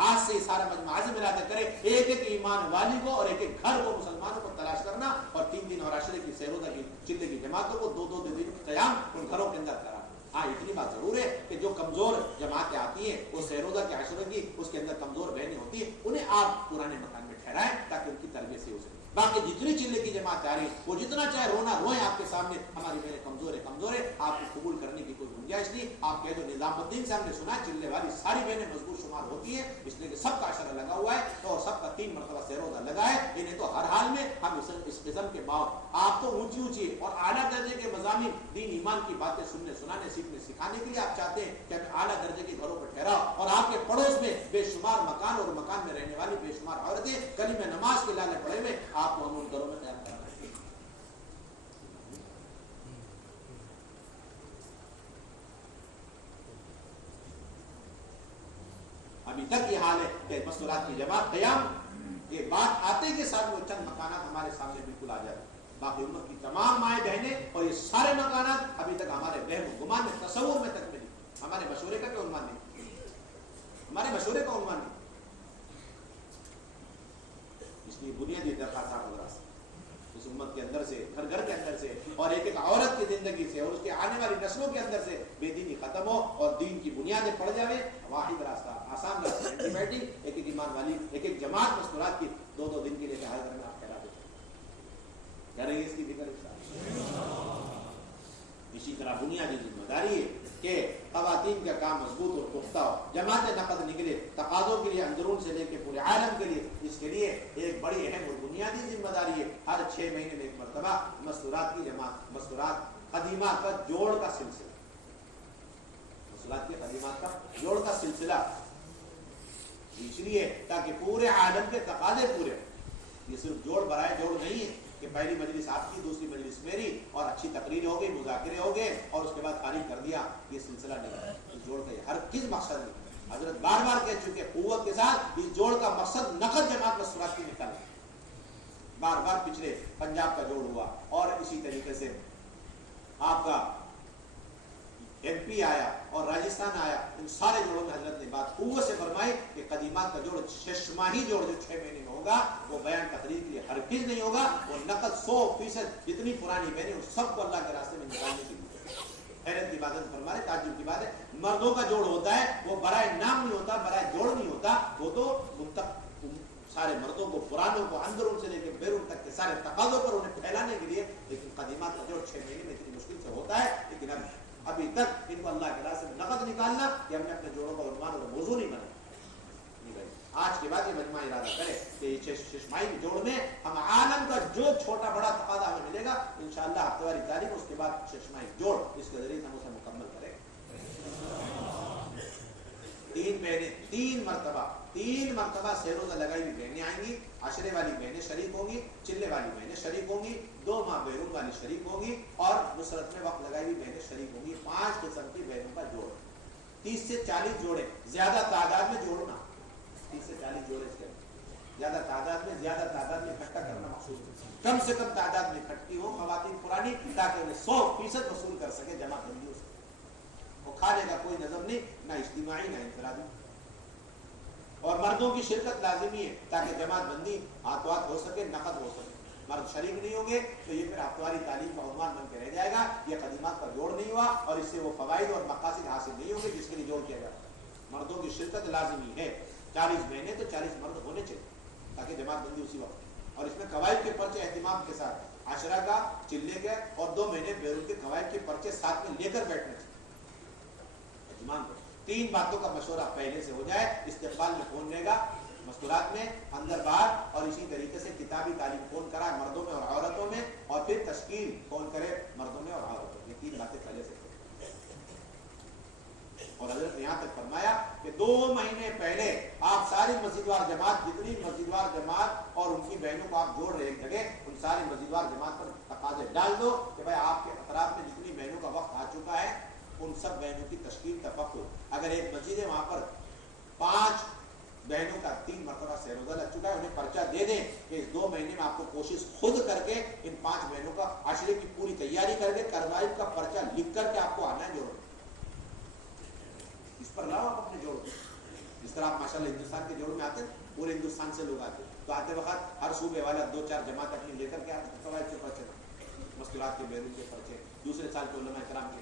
آج سے سارا مجمع عزم ارادہ کرے ایک ایک ایمان والی کو اور ایک ایک گھر کو مسلمانوں کو تلاش کرنا اور 3 دن اور عشرے کی سیروزہ کی چلے کی جماعتوں کو 2-2 دن قیام ان گھروں کے اندر کرا. ہاں اتنی بات ضرور ہے کہ جو کمزور جماعتیں آتی ہیں وہ سیروزہ کی عشرے کی اس کے اندر کمزور بہنیں ہوتی ہیں، انہیں آپ پرانے مکان میں ٹھہرائیں تاکہ ان کی تربیت سے ہو سکے. باقی جتنی چلے کی جماعت آ رہی وہ جتنا چاہے رونا روئیں آپ کے سامنے، ہماری بہنیں کمزور ہے، آپ کو قبول کرنے کی کوئی گنجائش نہیں۔ آپ کہہ دو نظام الدین سے ہم نے سنا چلے والی ساری بہنیں مضبوط شمار ہوتی ہیں، اس لیے کہ سب کا اشرہ لگا ہوا ہے اور سب کا 3 مرتبہ سیروزہ لگا ہے، انہیں تو ہر حال میں ہم اس قسم کے آپ تو اونچی اور اعلیٰ درجے کے مضامین دین ایمان کی باتیں سننے سنانے سیکھنے سکھانے کے لیے آپ چاہتے ہیں کہ ہمیں اعلیٰ درجے کے گھروں پر ٹھہراؤ، اور آپ کے پڑوس میں بے شمار مکان اور مکان میں رہنے والی بے شمار عورتیں کلمہ نماز کے لالے پڑے ہوئے، آپ کو ہم ان گھروں میں قیام کرنا ہے۔ ابھی تک یہ حال ہے کہ مستورات کی جماعت قیام، یہ بات آتے کے ساتھ وہ چند مکانات ہمارے سامنے بالکل آ جاتے، باقی امت کی تمام مائیں بہنیں اور یہ سارے مکانات ابھی تک ہمارے وہم و گمان میں، تصور میں تک نہیں، ہمارے مشورے کا کوئی عنوان نہیں، ہمارے مشورے کا عنوان نہیں۔ اس لیے بنیادی درخواست حضرات اس امت کے اندر سے، گھر گھر کے اندر سے، اور ایک ایک عورت کی زندگی سے اور اس کے آنے والی نسلوں کے اندر سے بے دینی ختم ہو اور دین کی بنیادیں پڑ جاوے۔ واحد راستہ، آسان راستہ، اینٹی ایک ایک ایمان والی، ایک ایک جماعت مستورات کی 2-2 دن کے لیے ہر گھر میں آپ ٹھہرا دیتے کیا رہی ہے اس کی فکر؟ اسی طرح بنیادی ذمہ داری ہے کہ خواتین کا کام مضبوط اور پختہ ہو، جماعت نقد نکلے تقاضوں کے لیے اندرون سے لے کے پورے عالم کے لیے۔ اس کے لیے ایک بڑی اہم اور بنیادی ذمہ داری ہے ہر 6 مہینے میں ایک مرتبہ مستورات کی جماعت، مستورات قدیمات کا جوڑ کا سلسلہ، مستورات کی قدیمات کا جوڑ کا سلسلہ، اس لیے تاکہ پورے عالم کے تقاضے پورے۔ یہ صرف جوڑ برائے جوڑ نہیں ہے کہ پہلی مجلس آپ کی، دوسری مجلس میری، اور اچھی تقریر ہو گئی، مذاکرے ہو گئے اور اس کے بعد خارج کر دیا، یہ سلسلہ نہیں ہے۔ اس جوڑ کا ہر کس مقصد نہیں، حضرت بار بار کہہ چکے قوت کے ساتھ، اس جوڑ کا مقصد نقد جماعت مستورات کی نکالنا۔ بار بار پچھلے پنجاب کا جوڑ ہوا، اور اسی طریقے سے آپ کا ایم پی آیا اور راجستھان آیا، ان سارے جوڑوں میں حضرت نے بات قوت سے فرمائی کہ قدیمات کا جوڑ 6 ماہی جوڑ جو 6 مہینے میں ہوگا وہ بیان تقریر کے لیے ہرگز نہیں ہوگا، وہ نقد 100% جتنی پرانی بہنیں ان سب کو اللہ کے راستے میں نکالنے کے لیے۔ حیرت کی بات ہے، فرما رہے تعجب کی بات ہے، مردوں کا جوڑ ہوتا ہے وہ برائے نام نہیں ہوتا، برائے جوڑ نہیں ہوتا، وہ تو سارے مردوں کو، پرانوں کو، اندرون سے لے کے بیرون تک کے سارے تقاضوں پر انہیں پھیلانے کے لیے۔ لیکن قدیمات کا جوڑ 6 مہینے میں اتنی مشکل سے ہوتا ہے، لیکن ابھی تک ان کو اللہ کے راستے میں نقد نکالنا کہ ہم نے اپنے جوڑوں کا عنوان اور موضوع نہیں بنایا۔ آج کے بعد یہ مجمع ارادہ کرے کہ یہ 6 ماہی جوڑ میں ہم عالم کا جو چھوٹا بڑا تقاضا ہمیں ملے گا انشاءاللہ ہفتے واری تعلیم، اس کے بعد 6 ماہی جوڑ اس کے ذریعے ہم اسے مکمل کریں۔ 3 بہنیں 3 مرتبہ سیروزہ لگائی ہوئی بہنیں آئیں گی، عشرے والی بہنیں شریک ہوں گی، چلے والی بہنیں شریک ہوں گی، 2 ماہ بیرون والی شریک ہوں گی، اور نصرت میں وقت لگائی ہوئی بہنیں شریک ہوں گی۔ 5 قسم کی بہنوں کا جوڑ، 30 سے 40 جوڑے، زیادہ تعداد میں جوڑنا، 30 سے 40 جوڑے اس کے زیادہ تعداد میں اکٹھا کرنا مقصود ہے۔ کم سے کم تعداد میں اکٹھی ہو خواتین پرانی، تاکہ انہیں 100% وصول کر سکے جمع بندیوں سے۔ وہ کھانے کا کوئی نظم نہیں، نہ اجتماعی نہ انفرادی، اور مردوں کی شرکت لازمی ہے تاکہ جماعت بندی ہاتھ ہاتھ ہو سکے، نقد ہو سکے۔ مرد شریک نہیں ہوں گے تو یہ پھر ہفتواری تعلیم کا عنوان بن کے رہ جائے گا، یہ قدیمات کا جوڑ نہیں ہوا اور اس سے وہ فوائد اور مقاصد حاصل نہیں ہوں گے جس کے لیے جوڑ کیا جاتا ہے۔ مردوں کی شرکت لازمی ہے، 40 مہینے تو 40 مرد ہونے چاہیے تاکہ جماعت بندی اسی وقت، اور اس میں قواعد کے پرچے اہتمام کے ساتھ، عشرہ کا، چلے کے اور 2 مہینے بیرون کے قواعد کے پرچے ساتھ میں لے کر بیٹھنے چاہیے اہتمام کو۔ 3 باتوں کا مشورہ پہلے سے ہو جائے، استقبال میں کون رہے گا، مستورات میں، اندر باہر، اور اسی طریقے سے کتابی تعلیم کون کرائے مردوں میں اور عورتوں میں، اور پھر تشکیل کون کرے مردوں میں اور عورتوں میں۔ یہ 3 باتیں پہلے سے کریں۔ اور حضرت نے یہاں تک فرمایا کہ 2 مہینے پہلے آپ ساری مسجدوار جماعت، جتنی مسجدوار جماعت اور ان کی بہنوں کو آپ جوڑ رہے ایک جگہ، ان ساری مسجدوار جماعت پر تقاضے ڈال دو کہ بھائی آپ کے اطراف میں جتنی بہنوں کا وقت آ چکا ہے ان سب بہنوں کی تشکیل تفقد۔ اگر ایک مسجد ہے وہاں پر 5 بہنوں کا 3 مرتبہ سیروزہ لگ چکا ہے، انہیں پرچہ دے دیں کہ اس 2 مہینے میں آپ کو کوشش خود کر کے ان 5 بہنوں کا عشرے کی پوری تیاری کر کے کروائب کا پرچہ لکھ کر کے آپ کو آنا ہے جوڑ، اس پر لاؤ آپ اپنے جوڑ۔ جس طرح آپ ماشاءاللہ ہندوستان کے جوڑ میں آتے ہیں، پورے ہندوستان سے لوگ آتے ہیں، تو آتے وقت ہر صوبے والا 2-4 جماعت اپنی لے کر کے آتے ہیں، قواعد کے پرچے، مستورات کے بیرون کے پرچے، دوسرے سال کے علماء کرام کے،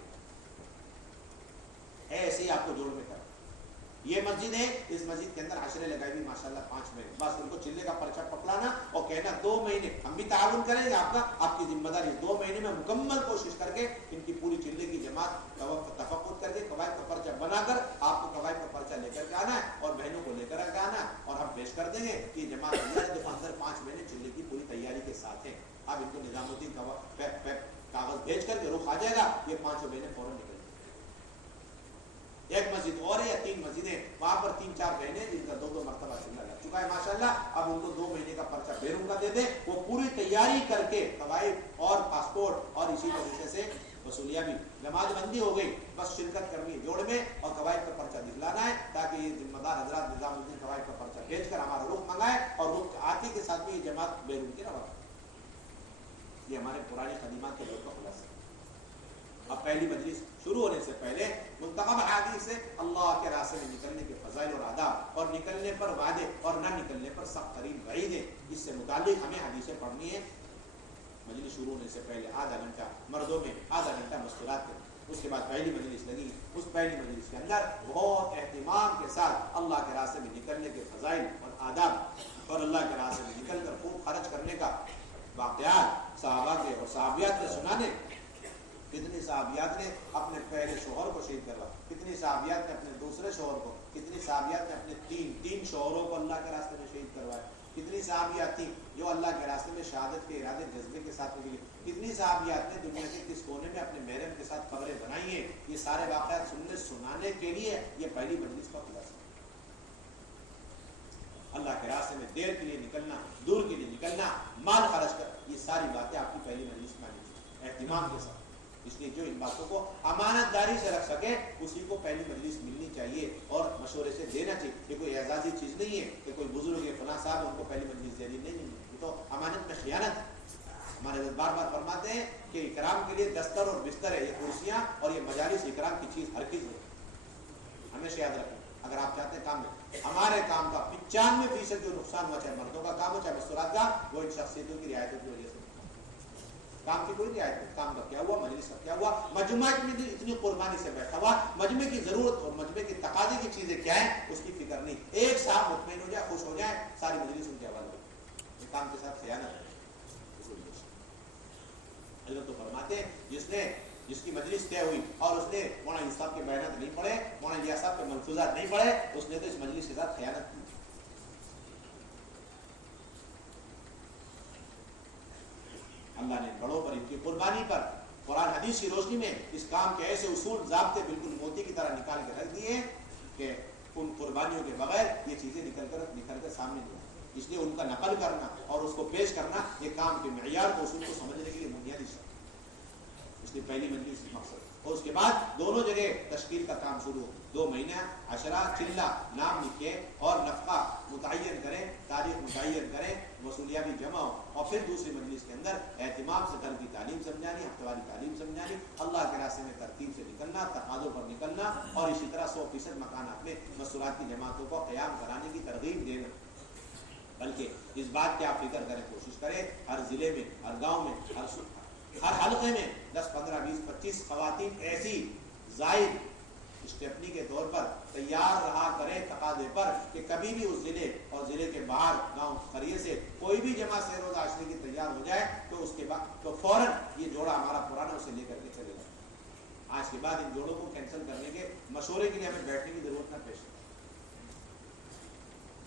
ایسے ہی آپ کو جوڑ میں کریں۔ یہ مسجد ہے, اس مسجد کے اندر عشرے لگائی ہوئی ماشاءاللہ 5 مہینے, بس ان کو چلے کا پرچہ پکڑانا اور کہنا 2 مہینے ہم بھی تعاون کریں گے, آپ کی ذمہ داری 2 مہینے میں مکمل کوشش کر کے ان کی پوری چلے کی جماعت تفقد کر کے قواعد کا پرچہ بنا کر آپ کو قواعد کا پرچہ لے کر کے آنا ہے اور بہنوں کو لے کر کے آنا ہے اور ہم پیش کر دیں گے کہ جماعت اندر 5 مہینے چلے کی پوری تیاری کے ساتھ ہیں. اب ان کو نظام الدین کاغذ بھیج کر کے رخ آ جائے گا, یہ 5 مہینے فوراً نکل. ایک مسجد اور ہے یا 3 مسجدیں, وہاں پر 3-4 بہنیں جن کا 2 مرتبہ چلا جا چکا ہے ماشاءاللہ. اب ان کو 2 مہینے کا پرچہ بیرون کا دے دیں, وہ پوری تیاری کر کے قواعد اور پاسپورٹ اور اسی طریقے سے وصولیہ بھی نماز بندی ہو گئی, بس شرکت کرنی ہے جوڑ میں اور قواعد کا پرچہ دکھلانا ہے تاکہ یہ ذمہ دار حضرات نظام الدین قواعد کا پرچہ بھیج کر ہمارا رخ منگائے اور رخ آتے کے ساتھ بھی یہ جماعت بیرون کی روانہ. یہ ہمارے پرانے قدیمات کے دور کا خلاصہ. اب پہلی مجلس شروع ہونے سے پہلے منتخب احادیث سے اللہ کے راستے میں نکلنے کے فضائل اور آداب اور نکلنے پر وعدے اور نہ نکلنے پر سخت ترین وعیدیں, اس سے متعلق ہمیں حدیثیں پڑھنی ہے. مجلس شروع ہونے سے پہلے آدھا گھنٹہ مردوں میں, آدھا گھنٹہ مستورات میں, اس کے بعد پہلی مجلس لگی. اس پہلی مجلس کے اندر بہت اہتمام کے ساتھ اللہ کے راستے میں نکلنے کے فضائل اور آداب اور اللہ کے راستے میں نکل کر خوب خرچ کرنے کا واقعات صحابہ کے اور صحابیات کے سنانے. کتنی صحابیات نے اپنے پہلے شوہر کو شہید کروا, کتنی صحابیات نے اپنے دوسرے شوہر کو, کتنی صحابیات نے اپنے تین شوہروں کو اللہ کے راستے میں شہید کروایا, کتنی صحابیات تھیں جو اللہ کے راستے میں شہادت کے ارادے جذبے کے ساتھ نکلی, کتنی صحابیات نے دنیا کے کس کونے میں اپنے محرم کے ساتھ قبریں بنائی ہیں. یہ سارے واقعات سنانے کے لیے یہ پہلی مجلس کا خلاصہ. اللہ کے راستے میں دیر کے لیے نکلنا, دور کے لیے نکلنا, مال خرچ کر, یہ ساری باتیں آپ کی پہلی مجلس میں آنی چاہیے اہتمام کے ساتھ. اس لیے جو ان باتوں کو امانت داری سے رکھ سکے اسی کو پہلی مجلس ملنی چاہیے اور مشورے سے دینا چاہیے. یہ کوئی اعزازی چیز نہیں ہے کہ کوئی بزرگ ہے فلاں صاحب ان کو پہلی مجلس دے دی, نہیں, یہ تو امانت میں خیانت ہے. ہمارے بار بار فرماتے ہیں کہ اکرام کے لیے دستر اور بستر ہے, یہ کرسیاں اور یہ مجالس اکرام کی چیز ہر چیز ہے. ہمیشہ یاد رکھیں اگر آپ چاہتے ہیں کام میں ہمارے کام کا 95% جو نقصان ہوا, چاہے مردوں کا کام ہو چاہے مستورات کا, وہ ان شخصیتوں کی رعایتوں کی وجہ سے. کام کی کوئی رعایت نہیں, کام کا کیا ہوا, مجلس کا کیا ہوا, مجمع میں اتنی قربانی سے بیٹھا ہوا, مجمع کی ضرورت اور مجمع کی تقاضے کی چیزیں کیا ہیں اس کی فکر نہیں. ایک صاحب مطمئن ہو جائے, خوش ہو جائے, ساری مجلس ان کے حوالے ہو. یہ کام کے ساتھ خیانت ہے. حضرت تو فرماتے ہیں جس کی مجلس طے ہوئی اور اس نے مولانا صاحب کے بیانات نہیں پڑھے, مولانا الیاس صاحب کے ملفوظات نہیں پڑھے, اس نے تو اس مجلس کے ساتھ خیانت کی. اللہ نے بڑوں پر ان کی قربانی پر قرآن حدیث کی روشنی میں اس کام کے ایسے اصول ضابطے بالکل موتی کی طرح نکال کے رکھ دیے کہ ان قربانیوں کے بغیر یہ چیزیں نکل کر سامنے نہیں آئی. اس لیے ان کا نقل کرنا اور اس کو پیش کرنا یہ کام کے معیار کو اصول کو سمجھنے کے لیے بنیادی شرط. اس لیے پہلی مجلس مقصد اور اس کے بعد دونوں جگہ تشکیل کا کام شروع ہو. 2 مہینے عشرہ چلہ نام لکھے اور نفقہ متعین کریں, تاریخ متعین کریں, وصولیہ بھی جمع ہو اور پھر دوسری مجلس کے اندر اہتمام سے گھر کی تعلیم سمجھانی, ہفتہ واری تعلیم سمجھانی, اللہ کے راستے میں ترتیب سے نکلنا, تقاضوں پر نکلنا اور اسی طرح 100% مکانات میں مستورات کی جماعتوں کو قیام کرانے کی ترغیب دینا. بلکہ اس بات کی آپ فکر کریں, کوشش کریں ہر ضلع میں, ہر گاؤں میں, ہر حلقے میں 10, 15, 20, 25 خواتین ایسی زائد اسٹیپنی کے طور پر تیار رہا کرے تقاضے پر کہ کبھی بھی اس ضلع اور ضلع کے باہر گاؤں قریے سے کوئی بھی جماعت سیر روزہ عشرے کی تیار ہو جائے تو اس کے بعد تو فوراً یہ جوڑا ہمارا پرانا اسے لے کر کے چلے گا. آج کے بعد ان جوڑوں کو کینسل کرنے کے مشورے کے لیے ہمیں بیٹھنے کی ضرورت نہ پیش ہے.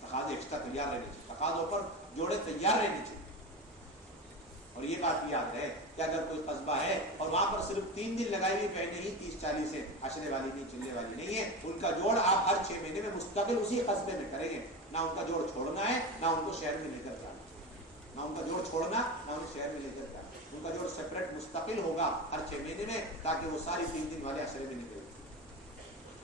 تقاضے ایکسٹرا تیار رہنے چاہیے, تقاضوں پر جوڑے تیار رہنے چاہیے. اور یہ بات بھی یاد رہے کہ اگر کوئی قصبہ ہے اور وہاں پر صرف 3 دن لگائی ہوئی بہنیں ہی 30-40 سے عشرے والی نہیں, چلنے والی نہیں ہے, ان کا جوڑ آپ ہر 6 مہینے میں مستقل اسی قصبے میں کریں گے. نہ ان کا جوڑ چھوڑنا ہے, نہ ان کو شہر میں لے کر جانا, نہ ان کا جوڑ چھوڑنا, نہ انہیں شہر میں لے کر جانا. ان کا جوڑ سیپریٹ مستقل ہوگا ہر 6 مہینے میں تاکہ وہ ساری 3 دن والے عشرے میں نکلیں.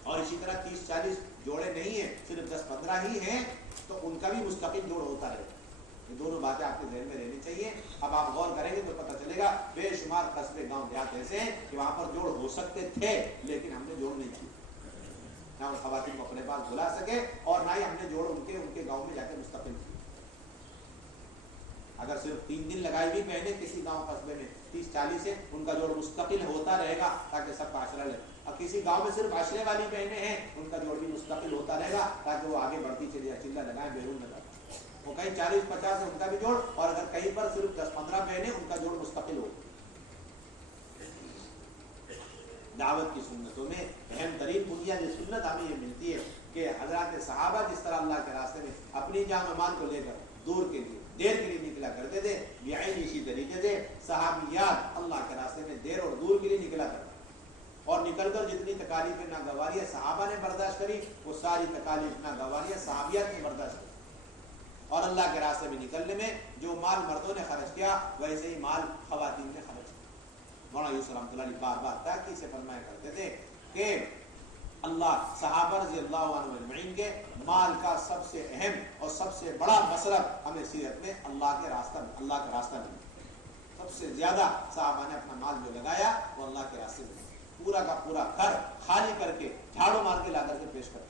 اور اسی طرح 30-40 جوڑے نہیں ہیں, صرف 10-15 ہی ہیں تو ان کا بھی مستقل جوڑ ہوتا رہے. یہ دونوں باتیں آپ کے ذہن میں رہنی چاہیے. اب آپ غور کریں گے تو پتہ چلے گا بے شمار قصبے گاؤں دیہات ایسے ہیں کہ وہاں پر جوڑ ہو سکتے تھے لیکن ہم نے جوڑ نہیں کیے, نہ ان خواتین کو اپنے پاس بلا سکے اور نہ ہی ہم نے جوڑ ان کے گاؤں میں جا کے مستقل کیے. اگر صرف 3 دن لگائی ہوئی بہنیں کسی گاؤں قصبے میں 30-40 سے ان کا جوڑ مستقل ہوتا رہے گا تاکہ سب کا عشرہ اور کسی گاؤں میں صرف عشرے والی بہنیں ہیں، ان کا جوڑ بھی مستقل ہوتا رہے گا تاکہ وہ آگے بڑھتی چلی جائے، چلہ لگائیں بیرون لگائیں۔ وہ کہیں 40-50 ہے ان کا بھی جوڑ، اور اگر کہیں پر صرف 10-15 بہنیں ان کا جوڑ مستقل ہو۔ دعوت کی سنتوں میں اہم ترین بنیادی سنت ہمیں یہ ملتی ہے کہ حضرات صحابہ جس طرح اللہ کے راستے میں اپنی جان و مال کو لے کر دور کے لیے دیر کے لیے نکلا کرتے تھے، یعنی اسی طریقے سے صحابیات اللہ کے راستے میں دیر اور دور کے لیے نکلا کرتے، اور نکل کر جتنی تکالیفیں ناگواریاں صحابہ نے برداشت کری وہ ساری تکالیف ناگواریاں صحابیات نے برداشت کری۔ اور اللہ کے راستے میں نکلنے میں جو مال مردوں نے خرچ کیا ویسے ہی مال خواتین نے خرچ کیا۔ مولانا یوسف رحمۃ اللہ علیہ بار بار تاکید سے فرمایا کرتے تھے کہ اللہ صحابہ رضی اللہ عنہ اجمعین کے مال کا سب سے اہم اور سب سے بڑا مصرف ہمیں سیرت میں اللہ کا راستہ ملا۔ سب سے زیادہ صحابہ نے اپنا مال جو لگایا وہ اللہ کے راستے میں، پورا کا پورا گھر خالی کر کے جھاڑو مار کے لا کر کے پیش کر۔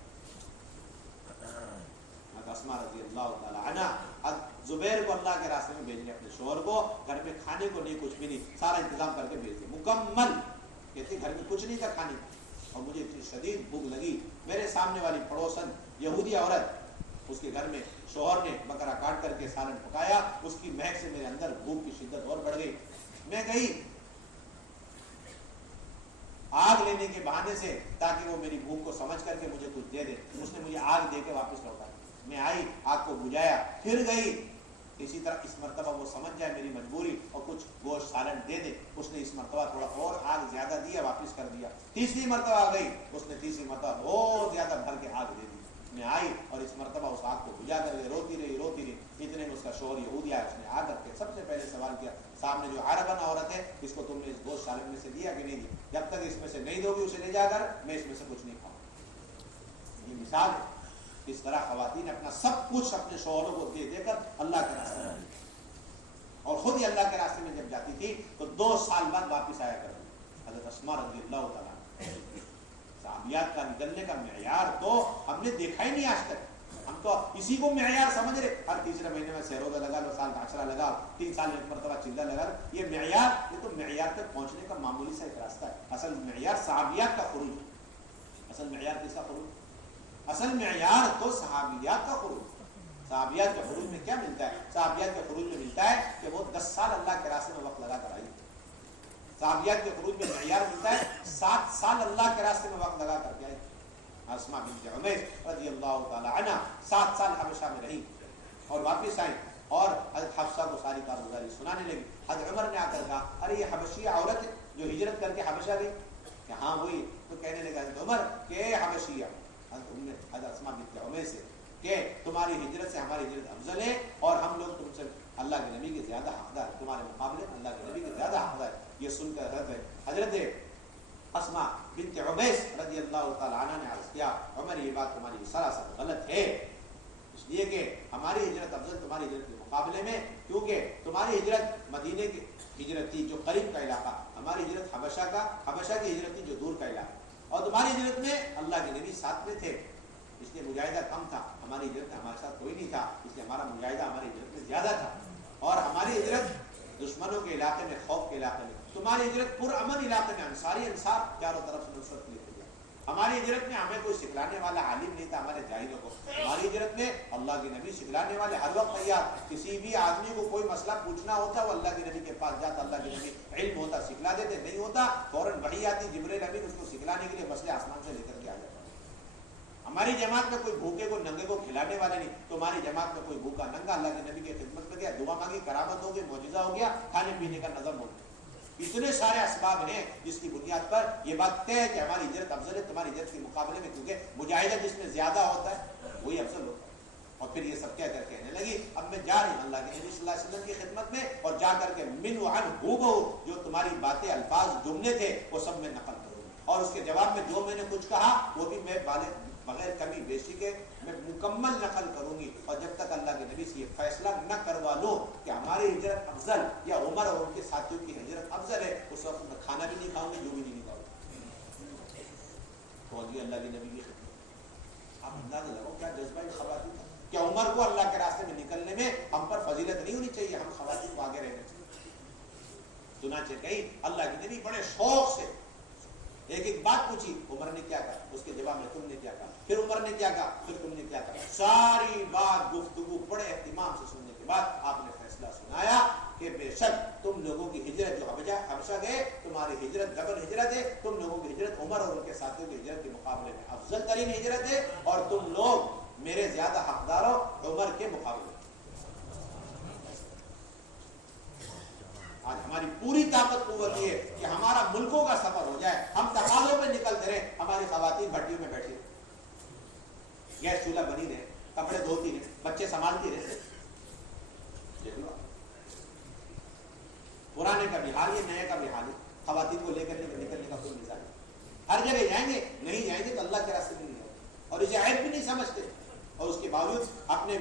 اسماء رضی اللہ تعالی عنہ زبیر کو اللہ کے راستے میں بھیجنے، اپنے شوہر کو، گھر میں کھانے کو نہیں کچھ بھی نہیں، سارا انتظام کر کے بھیج دیا مکمل۔ کہتے گھر میں کچھ نہیں تھا کھانے اور مجھے اتنی شدید بھوک لگی، میرے سامنے والی پڑوسن یہودی عورت، اس کے گھر میں شوہر نے بکرا کاٹ کر کے سالن پکایا، اس کی مہک سے میرے اندر بھوک کی شدت اور بڑھ گئی۔ میں گئی آگ لینے کے بہانے سے تاکہ وہ میری بھوک کو سمجھ کر کے مجھے کچھ دے دے، اس نے مجھے آگ دے کے واپس لوٹا۔ میں آئی، آگ کو بجھایا، پھر گئی، اسی طرح اس مرتبہ وہ سمجھ جائے میری مجبوری اور کچھ گوشت سالن دے دے، اس نے اس مرتبہ تھوڑا اور آگ زیادہ دیا، واپس کر دیا۔ تیسری مرتبہ گئی، اس نے تیسری مرتبہ اور زیادہ بھر کے آگ دے دی۔ میں آئی اور اس مرتبہ اس آگ کو بجھا کر روتی رہی۔ اتنے میں اس کا شوہر یہودی آیا، اس نے آ کر کے سب سے پہلے سوال کیا، سامنے جو عربن عورت ہے اس کو تم نے اس گوشت سالن میں سے دیا کہ نہیں دیا؟ جب تک اس میں سے نہیں دو گی اسے لے جا کر میں اس میں سے کچھ نہیں کھاؤں۔ یہ مثال ہے اس طرح خواتین اپنا سب کچھ اپنے شوہروں کو دے دے کر اللہ کے راستے میں، اور خود ہی اللہ کے راستے میں جب جاتی تھی تو 2 سال بعد واپس آیا کرتی۔ حضرت اسماء رضی اللہ تعالیٰ، صحابیات کا نکلنے کا معیار تو ہم نے دیکھا ہی نہیں آج تک۔ ہم تو اسی کو معیار سمجھ رہے، ہر تیسرے مہینے میں سہروزہ لگا لو، سال کا عشرہ لگا، 3 سال میں ایک مرتبہ چلہ لگا لو، یہ معیار، یہ تو معیار تک پہنچنے کا معمولی سا ایک راستہ ہے۔ اصل معیار صحابیات کا خروج ہے۔ اصل معیار کس کا خروج؟ اصل معیار تو صحابیات کا خروج۔ صحابیات کے خروج میں کیا ملتا ہے؟ صحابیات کے خروج میں ملتا ہے کہ وہ 10 سال اللہ کے راستے میں وقت لگا کر آئی۔ صحابیات کے خروج میں معیار ملتا ہے 7 سال اللہ کے راستے میں وقت لگا کر کے آئی۔ اسماء بنت عمیس رضی اللہ تعالی عنہ 7 سال حبشہ میں رہی اور واپس آئی، اور حضرت حفصہ کو ساری کارگزاری سنانے لگی۔ حضرت عمر نے آ کر کہا، ارے یہ حبشی عورت ہے جو ہجرت کر کے حبشہ گئی؟ کہ ہاں وہی۔ تو کہنے لگا حضرت عمر کہ حبشیہ حضرت اسماء بنت عمیس سے کہ تمہاری ہجرت سے ہماری ہجرت افضل ہے، اور ہم لوگ تم سے اللہ کے نبی کے زیادہ حقدار، تمہارے مقابلے میں اللہ کے نبی کے زیادہ حقدار۔ یہ سن کر حضرت اسماء بنت عمیس رضی اللہ تعالی عنہ نے عرض کیا، عمر یہ بات تمہاری سراسر غلط ہے، اس لیے کہ ہماری ہجرت افضل تمہاری ہجرت کے مقابلے میں، کیونکہ تمہاری ہجرت مدینے کی ہجرت تھی جو قریب کا علاقہ، ہماری ہجرت حبشہ کی ہجرت تھی جو دور کا علاقہ، اور تمہاری ہجرت میں اللہ کے نبی ساتھ میں تھے اس لیے مجاہدہ کم تھا، ہماری ہجرت میں ہمارے ساتھ کوئی نہیں تھا اس لیے ہمارا مجاہدہ ہماری ہجرت میں زیادہ تھا، اور ہماری ہجرت دشمنوں کے علاقے میں، خوف کے علاقے میں، تمہاری ہجرت پرامن علاقے میں، انصار چاروں طرف سے نصرت کے لیے تھے۔ ہماری ہجرت میں ہمیں کوئی سکھلانے والا عالم نہیں تھا ہمارے جاہلوں کو، ہماری ہجرت میں اللہ کے نبی سکھلانے والے ہر وقت تیار، کسی بھی آدمی کو کوئی مسئلہ پوچھنا ہوتا وہ اللہ کے نبی کے پاس جاتا، اللہ کے نبی علم ہوتا سکھلا دیتے، نہیں ہوتا فوراً وحی آتی، جبرائیل امین اس کو سکھلانے کے لیے مسئلے آسمان سے لے کر کے آ جاتا۔ ہماری جماعت میں کوئی بھوکے کو ننگے کو کھلانے والا نہیں، تمہاری جماعت میں کوئی بھوکا ننگا اللہ کے نبی کی خدمت میں گیا، دعا مانگی، کرامت ہو گئی، معجزہ ہو گیا، کھانے پینے کا نظم ہو گیا۔ اتنے سارے اسباب ہیں جس کی بنیاد پر یہ بات طے ہے کہ ہماری ہجرت افضل ہے تمہاری ہجرت کے مقابلے میں، کیونکہ مجاہدہ جس میں زیادہ ہوتا ہے وہی افضل ہوتا ہے۔ اور پھر یہ سب کہہ کر کہنے لگی، اب میں جا رہی ہوں اللہ کے نبی صلی اللہ علیہ وسلم کی خدمت میں، اور جا کر کے من وعن ہو جو تمہاری باتیں، الفاظ، جملے تھے وہ سب میں نقل کروں گی، اور اس کے جواب میں جو میں نے کچھ کہا وہ بھی میں بغیر کمی بیشی کے میں مکمل نقل کروں گی، اور جب تک اللہ کے نبی سے یہ فیصلہ نہ کروا لو کہ ہماری ہجرت افضل یا عمر اور ان کے ساتھیوں کی ہجرت افضل ہے، اس وقت میں کھانا بھی نہیں کھاؤں گی، جو بھی نہیں کھاؤں گی۔ تو اللہ کے نبی کی خدمت، آپ اندازہ لگاؤ کیا جذبہ خواتین تھا، کیا عمر کو اللہ کے راستے میں نکلنے میں ہم پر فضیلت نہیں ہونی چاہیے، ہم خواتین کو آگے رہنا چاہیے۔ چنانچہ کہیں اللہ کے نبی بڑے شوق سے ایک ایک بات پوچھی، عمر نے کیا کہا، اس کے جواب میں تم نے کیا کہا، پھر عمر نے کیا کہا، پھر تم نے کیا کہا. ساری بات گفتگو بڑے اہتمام سے سننے کے بعد آپ نے فیصلہ سنایا کہ بے شک تم لوگوں کی ہجرت جو حبشہ گئے، تمہاری ہجرت ڈبل ہجرت ہے. تم لوگوں کی ہجرت عمر اور ان کے ساتھیوں کی ہجرت کے مقابلے میں افضل ترین ہجرت ہے، اور تم لوگ میرے زیادہ حقدار ہو عمر کے مقابلے. آج ہماری پوری طاقت قوت یہ ہے کہ ہمارا ملکوں کا سفر ہو جائے، ہم تقاضوں پہ نکلتے رہے، ہماری خواتین بھٹیوں میں بیٹھی رہے، گیس چولہا بنی رہے، کپڑے دھوتی رہے، بچے سنبھالتی رہے. پرانے کا بھی حال ہے، نئے کا بھی حال ہے. خواتین کو لے کر نکلنے کا کوئی مزاج نہیں. ہر جگہ جائیں گے، نہیں جائیں گے تو اللہ کے راستے میں نہیں جائیں گے، اور اسے عیب بھی نہیں سمجھتے، اور اس کے باوجود اپنے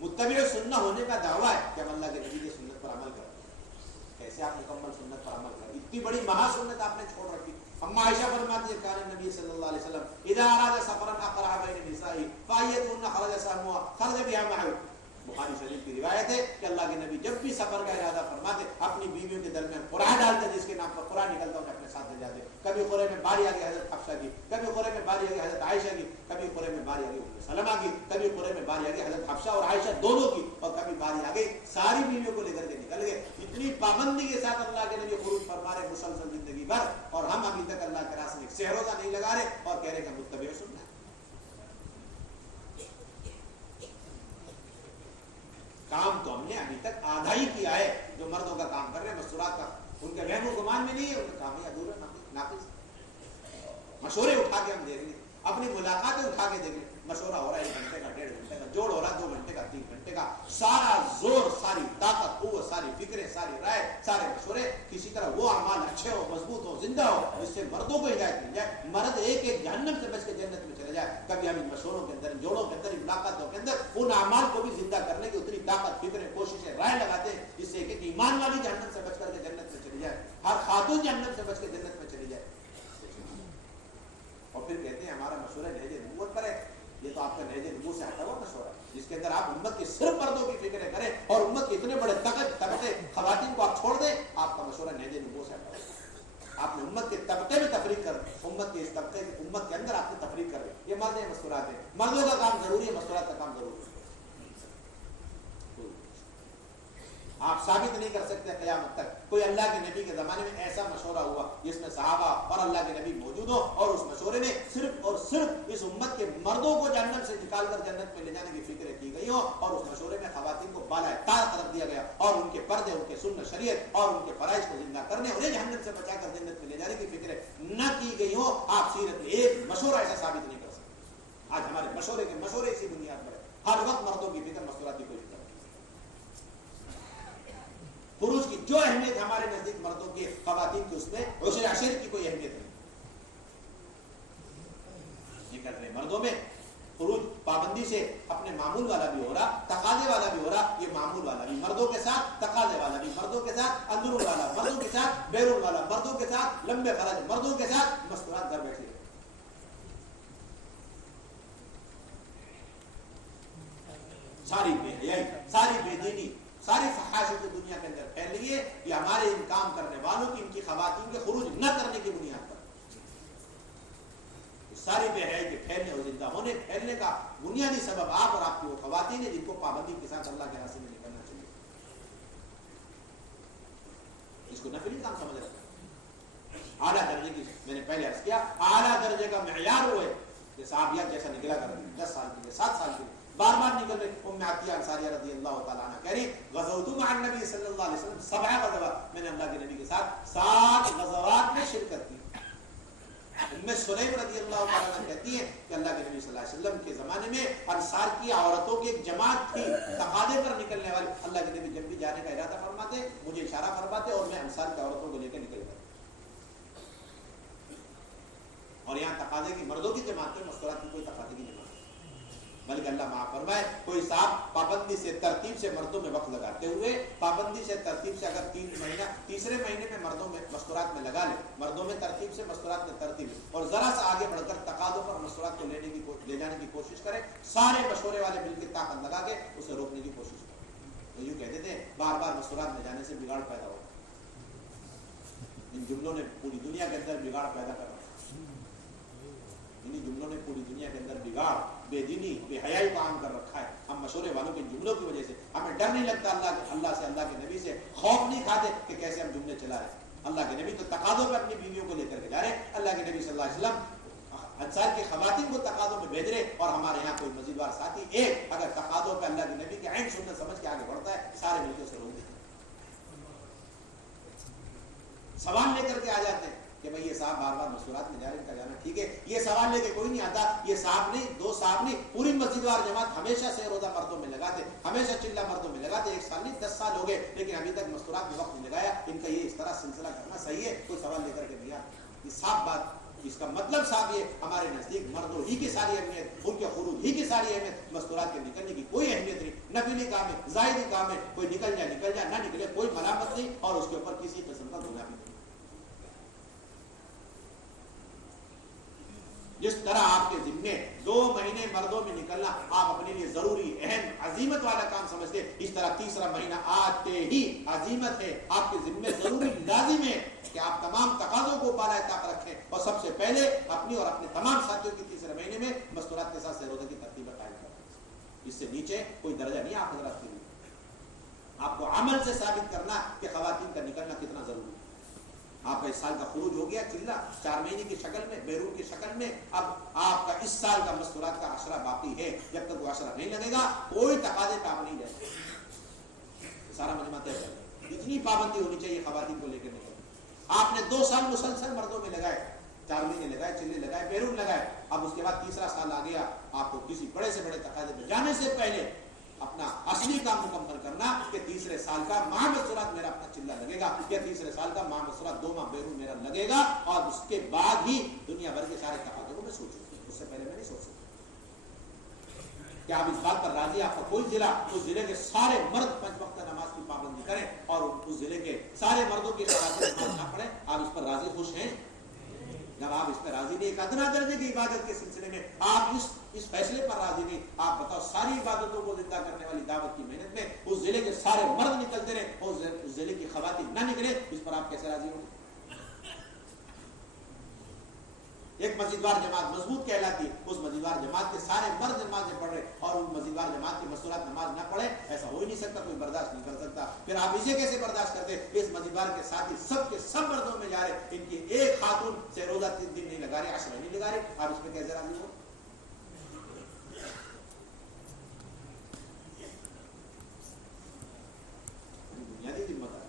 متبع سنت ہونے کا دعویٰ ہے کہ ہم اللہ کے نبی کی سنت پر عمل کرتے ہیں. کیسے آپ مکمل سنت پر عمل کریں؟ اتنی بڑی مہا سنت آپ نے چھوڑ رکھی. اما عائشہ فرماتی ہے کان نبی صلی اللہ علیہ وسلم اذا اراد سفرا اقرع بین نسائه فایتهن خرج سهمها خرج بها معه. بخاری شریف کی روایت ہے کہ اللہ کے نبی جب بھی سفر کا ارادہ فرماتے اپنی بیویوں کے درمیان قرعہ ڈالتے، جس کے نام پر قرعہ نکلتا انہیں اپنے ساتھ لے جاتے. کبھی قرعے میں باری آ گئی حضرت حفصہ کی، کبھی قرعے میں باری آ گئی حضرت عائشہ کی، کبھی قرعے میں باری آ گئی ام سلمہ کی، کبھی قرعے میں باری آ گئی حضرت حفصہ اور عائشہ دونوں کی، اور کبھی باری آ گئی ساری بیویوں کو لے کر کے نکل گئے. اتنی پابندی کے ساتھ اللہ کے نبی خروج فرما رہے مسلسل زندگی بھر، اور ہم ابھی تک اللہ کے راستے میں سحروزہ نہیں لگا رہے اور کہہ رہے کہ متبع سننا. کام تو ہم نے ابھی تک آدھا ہی کیا ہے. جو مردوں کا کام کر رہے ہیں مستورات کا، ان کے وہم و گمان میں نہیں ہے، ان کا کام ہے ادھورا ناقص. مشورے اٹھا کے ہم دیکھ لیں، اپنی ملاقاتیں اٹھا کے دیکھ لیں، مشورہ ہو رہا ہے 1 گھنٹے کا، 1.5 گھنٹے کا، جوڑ ہو رہا ہے 2 گھنٹے کا، 3 گھنٹے کا، سارا زور، ساری طاقت، قوت، ساری فکریں، ساری رائے، سارے مشورے کسی طرح وہ اعمال اچھے ہو، مضبوط ہو، زندہ ہو، جس سے مردوں کو ہدایت مل جائے، مرد ایک ایک جہنم سے بچ کے جنت میں چلے جائے. کبھی ہم ان مشوروں کے اندر، جوڑوں کے اندر، ملاقاتوں کے اندر ان اعمال کو بھی زندہ کرنے کی اتنی طاقت، فکریں، کوششیں، رائے لگاتے ہیں جس سے ایک ایمان والی جہنم سے بچ کر کے جنت میں چلی جائے، ہر خاتون جہنم سے بچ کے جنت میں چلی جائے. اور پھر کہتے ہیں ہمارا مشورہ نہج نبوت پر ہے. یہ تو آپ کا نہج نبوت سے ہٹا ہوا مشورہ ہے، جس کے اندر آپ امت کے صرف مردوں کی فکریں کریں اور امت کے اتنے بڑے طبقے خواتین کو آپ چھوڑ دیں. آپ کا مشورہ نہج نبوت سے ہٹا ہوا. آپ نے امت کے طبقے میں تفریق کر، امت کے اس طبقے کے امت کے اندر آپ نے تفریق کر. یہ مرد ہیں مستورات ہیں، مردوں کا کام ضروری ہے، مستورات کا کام ضروری ہے. آپ ثابت نہیں کر سکتے قیامت تک کوئی اللہ کے نبی کے زمانے میں ایسا مشورہ ہوا جس میں صحابہ اور اللہ کے نبی موجود ہو، اور اس مشورے میں صرف اور صرف اس امت کے مردوں کو جہنم سے نکال کر جنت میں لے جانے کی فکریں کی گئی ہو، اور اس مشورے میں خواتین کو بالائے طاقت رکھ دیا گیا، اور ان کے پردے، ان کے سنت شریعت اور ان کے فرائض کو زندہ کرنے، انہیں جہنم سے بچا کر جنت میں لے جانے کی فکریں نہ کی گئی ہو. آپ سیرت میں ایک مشورہ ایسا ثابت نہیں کر سکتے. آج ہمارے مشورے کے مشورے اسی بنیاد پر ہر وقت مردوں کی فکر مستوراتی کوشش کرتے. خروج کی جو اہمیت ہمارے نزدیک مردوں کی، خواتین کی اس میں عشر عشر کی کوئی اہمیت نہیں. یہ کہتے ہیں مردوں میں خروج پابندی سے اپنے معمول والا بھی ہو رہا، تقاضے والا بھی ہو رہا. یہ معمول والا بھی مردوں کے ساتھ، تقاضے والا بھی مردوں کے ساتھ، اندرون والا مردوں کے ساتھ، بیرون والا مردوں کے ساتھ، لمبے خرچ مردوں کے ساتھ، مستورات گھر بیٹھے. ساری بے حیائی، ساری بے دینی، ساری فحاشی جو دنیا کے اندر پھیل رہی ہے، یہ ہمارے ان کام کرنے والوں کی، ان کی خواتین کے خروج نہ کرنے کی بنیاد پر. ساری بے حیائی کے پھیلنے اور زندہ ہونے، پھیلنے کا بنیادی سبب آپ اور آپ کی وہ خواتین ہیں جن کو پابندی کے ساتھ اللہ کے راستے میں نکلنا چاہیے. اس کو نفلی کام سمجھ رکھا. اعلیٰ درجے کی، میں نے پہلے عرض کیا، اعلیٰ درجے کا معیار ہوئے کہ صحابیات جیسا نکلا کر 10 سال کے لیے، 7 سال کے لیے بار بار نکل رہے. ام عطیہ انصاریہ رضی اللہ تعالیٰ عنہ کہہ رہی غزوت مع النبی صلی اللہ علیہ وسلم 7 غزوات، میں نے اللہ کے نبی کے ساتھ 7 غزوات میں شرکت کی. ام سلیم رضی اللہ تعالیٰ عنہ کہتی ہیں کہ اللہ کے نبی صلی اللہ علیہ وسلم کے زمانے میں انصار کی عورتوں کی ایک جماعت تھی تقاضے پر نکلنے والی. اللہ کے نبی جب بھی جانے کا ارادہ فرماتے مجھے اشارہ فرماتے اور میں انصار کی عورتوں کو لے کے نکل گیا. اور یہاں تقاضے کی مردوں کی جماعت ہے، مستورات کی کوئی تقاضے کی جماعت، بلکہ اللہ معاف فرمائے کوئی صاحب پابندی سے ترتیب سے مردوں میں وقت لگاتے ہوئے، پابندی سے ترتیب سے اگر 3 مہینہ تیسرے مہینے میں مردوں میں مستورات میں لگا لے، مردوں میں ترتیب سے مستورات میں ترتیب، اور ذرا سا آگے بڑھ کر تقاضوں پر مستورات کو لے جانے کی کوشش کرے، سارے مشورے والے مل کے طاقت لگا کے اسے روکنے کی کوشش کرے. تو یوں کہتے تھے بار بار مستورات میں جانے سے بگاڑ پیدا ہو. ان جملوں نے پوری دنیا کے اندر بگاڑ پیدا کر رہا. انہیں جملوں نے پوری دنیا کے اندر بگاڑ، بے دینی، بے حیائی کا عام کر رکھا ہے. ہم مشورے والوں کے جملوں کی وجہ سے ہمیں ڈر نہیں لگتا اللہ سے، اللہ کے نبی سے خوف نہیں کھاتے کہ کیسے ہم جملے چلا رہے ہیں. اللہ کے نبی تو تقاضوں پہ اپنی بیویوں کو لے کر کے جا رہے. اللہ کے نبی صلی اللہ علیہ وسلم انصار کی خواتین کو تقاضوں میں بھیج رہے، اور ہمارے یہاں کوئی مزیدار ساتھی ایک اگر تقاضوں پہ اللہ کے نبی کے عین سنت سمجھ کے آگے بڑھتا ہے، سارے مل کے اسے روک دیتے ہیں. سوال لے کر کے آ جاتے ہیں کہ بھئی یہ صاحب بار بار مستورات میں جا رہے ہیں، ان کا جانا ٹھیک ہے. یہ سوال لے کے کوئی نہیں آتا. یہ صاحب نہیں، دو صاحب نہیں، پوری مسجد وار جماعت ہمیشہ سے روزہ مردوں میں لگاتے، ہمیشہ چلہ مردوں میں لگاتے. 1 سال نہیں 10 سال ہو گئے لیکن ابھی تک مستورات میں وقت نہیں لگایا. ان کا یہ اس طرح سلسلہ کرنا صحیح ہے؟ کوئی سوال لے کر کے دیا. یہ صاف بات، اس کا مطلب صاحب یہ ہمارے نزدیک مردوں ہی کی ساری اہمیت، ان کے خروج ہی کی ساری اہمیت، مستورات کے نکلنے کی کوئی اہمیت نہیں. نفلی کام ہے، زائدی کام ہے، کوئی نکل جائے نہ نکلے کوئی ملامت نہیں، اور اس کے اوپر کسی قسم کا گناہ بھی نہیں. جس طرح آپ کے ذمے 2 مہینے مردوں میں نکلنا آپ اپنے لیے ضروری، اہم، عظیمت والا کام سمجھتے، اس طرح تیسرا مہینہ آتے ہی عظیمت ہے، آپ کے ذمے ضروری، لازم ہے کہ آپ تمام تقاضوں کو بالائے طاق رکھیں، اور سب سے پہلے اپنی اور اپنے تمام ساتھیوں کی تیسرے مہینے میں مستورات کے ساتھ سے روزے کی ترتیب قائم کریں. اس سے نیچے کوئی درجہ نہیں آپ حضرات کے لیے. آپ کو عمل سے ثابت کرنا کہ خواتین کا نکلنا کتنا ضروری ہے. آپ کا اس سال کا خروج ہو گیا چلہ 4 مہینے کی شکل میں، بیرون کی شکل میں. اب آپ کا اس سال کا مستورات کا عشرہ باقی ہے. جب تک وہ عشرہ نہیں لگے گا کوئی تقاضے پہ آپ نہیں جائے. سارا مجمع طے کر لیں. اتنی پابندی ہونی چاہیے خواتین کو لے کے نکلے. آپ نے 2 سال مسلسل مردوں میں لگائے، 4 مہینے لگائے، چلے لگائے، بیرون لگائے. اب اس کے بعد تیسرا سال آ گیا. آپ کو کسی بڑے سے بڑے تقاضے پہ جانے سے پہلے اپنا اصلی کام مکمل کرنا کہ تیسرے سال کا ماہ مستورات میرا اپنا چلہ لگے گا، یا تیسرے سال کا ماہ مستورات 2 ماہ بیرون میرا لگے گا، اور اس کے بعد ہی دنیا بھر کے سارے تقاضوں کو میں سوچوں. اس سے پہلے میں نہیں سوچ سکتا. کیا آپ اس بات پر راضی؟ آپ کا کوئی ضلع، اس ضلع کے سارے مرد 5 وقت نماز کی پابندی کریں اور اس ضلع کے سارے مردوں کی نماز نہ پڑھیں، آپ اس پر راضی خوش ہیں؟ جب آپ اس پر راضی نہیں، ایک ادنا درجے کی عبادت کے سلسلے میں آپ اس فیصلے پر راضی نہیں، آپ بتاؤ ساری عبادتوں کو زندہ کرنے والی دعوت کی محنت میں اس ضلع کے سارے مرد نکلتے رہے اور اس ضلع کی خواتین نہ نکلے، اس پر آپ کیسے راضی ہوں گے؟ ایک مسجدوار جماعت مضبوط کہلاتی ہے، اس مسجدوار جماعت کے سارے مرد نمازیں پڑھ رہے اور ان مسجدوار جماعت کی مستورات نماز نہ پڑھے، ایسا ہو ہی نہیں سکتا. کوئی برداشت نہیں کر سکتا. پھر آپ اسے کیسے برداشت کرتے؟ اس مسجدوار کے ساتھی سب کے سب مردوں میں جا رہے، ان کی ایک خاتون سے روزہ 3 دن نہیں لگا رہے، عشرہ نہیں لگا رہے، آپ اس میں کیسے راضی ہو؟ بنیادی ذمہ داری،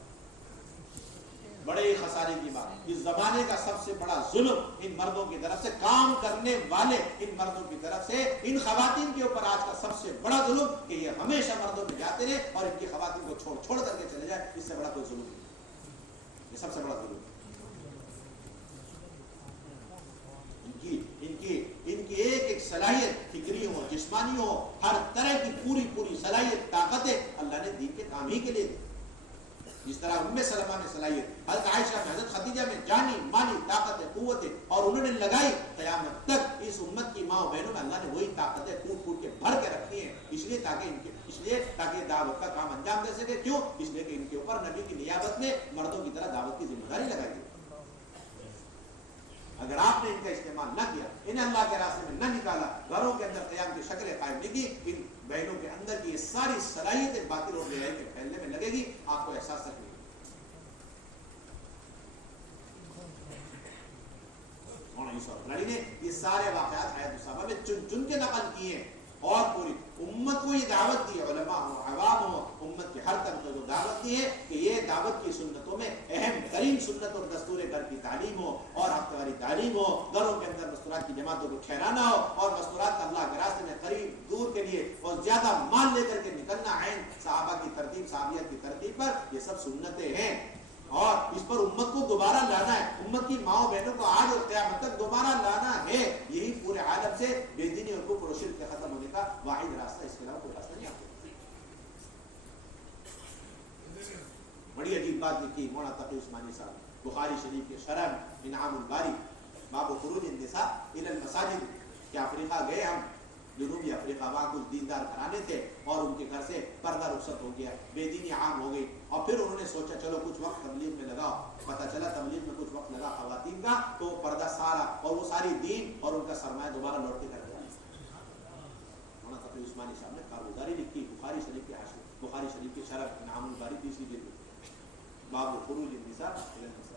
بڑے ہی خسارے کی بات. اس زمانے کا سب سے بڑا ظلم ان مردوں کی طرف سے، کام کرنے والے ان مردوں کی طرف سے ان خواتین کے اوپر آج کا سب سے بڑا ظلم کہ یہ ہمیشہ مردوں میں جاتے رہے اور ان کی خواتین کو چھوڑ کر کے چلے جائے. اس سے بڑا کوئی ظلم نہیں. یہ سب سے بڑا ظلم. ان کی ایک ایک صلاحیت، فکری ہو، جسمانی ہو، ہر طرح کی پوری صلاحیت، طاقتیں اللہ نے دین کے کام ہی کے لیے دی. جس طرح ام سلمہ میں صلاحیت، حضرت عائشہ میں، حضرت خدیجہ میں جانی مالی طاقتیں، قوتیں، اور انہوں نے لگائی. قیامت تک اس امت کی ماں و بہنوں میں اللہ نے وہی طاقتیں ٹوٹ کے بھر کے رکھی ہیں، اس لیے تاکہ دعوت کا کام انجام دے سکے. کیوں؟ اس لیے کہ ان کے اوپر نبی کی نیابت میں مردوں کی طرح دعوت کی ذمہ داری لگائی گئی. اگر آپ نے ان کا استعمال نہ کیا، انہیں اللہ کے راستے میں نہ نکالا، گھروں کے اندر قیام کی شکلیں قائم نہیں کی، ان بہنوں کے اندر کی یہ ساری صلاحیتیں باطل اور برائی کے پھیلنے میں لگے گی. آپ کو احساس تک نہیں. مولانا نے یہ سارے واقعات حیات الصحابہ میں چن کے نقل کیے ہیں اور پوری امت کو یہ دعوت دی ہے، علماء ہو، عوام ہو، امت کے ہر طبقے کو دعوت دی ہے کہ یہ دعوت کی سنتوں میں اہم ترین سنت اور دستور گھر کی تعلیم ہو اور ہفتہ واری تعلیم ہو. گھروں کے اندر مستورات کی جماعتوں کو ٹھہرانا ہو اور مستورات اللہ کے راستے میں قریب دور کے لیے اور زیادہ مال لے کر کے نکلنا. عین صحابہ کی ترتیب، صحابیت کی ترتیب پر یہ سب سنتیں ہیں اور اس پر امت کو دوبارہ لانا ہے. امت کی ماں بہنوں کو آج اور قیامت تک دوبارہ لانا ہے. یہی پورے عالم سے بے دینی اور کفر و شرک کے ختم ہونے کا واحد راستہ، اس کے علاوہ کوئی راستہ نہیں آتا. بڑی عجیب بات لکھی مولانا تقی عثمانی صاحب بخاری شریف کے شرح انعام الباری باب خروج النساء الى المساجد کہ افریقہ گئے ہم جنوبی افریقہ، وہاں کچھ دیندار گھرانے تھے اور ان کے گھر سے پردہ رخصت ہو گیا، بے دینی عام ہو گئی، اور پھر انہوں نے سوچا چلو کچھ وقت تبلیغ میں لگاؤ، پتہ چلا تبلیغ میں کچھ وقت لگا خواتین کا تو وہ پردہ سارا اور وہ ساری دین اور ان کا سرمایہ دوبارہ لوٹ کے کر دیا۔ مولانا تقی عثمانی صاحب نے کارگزاری لکھی بخاری شریف کے حاشیے، بخاری شریف کے شرح انعام الباری 30 جلد، باب الخروج النساء الی النساء۔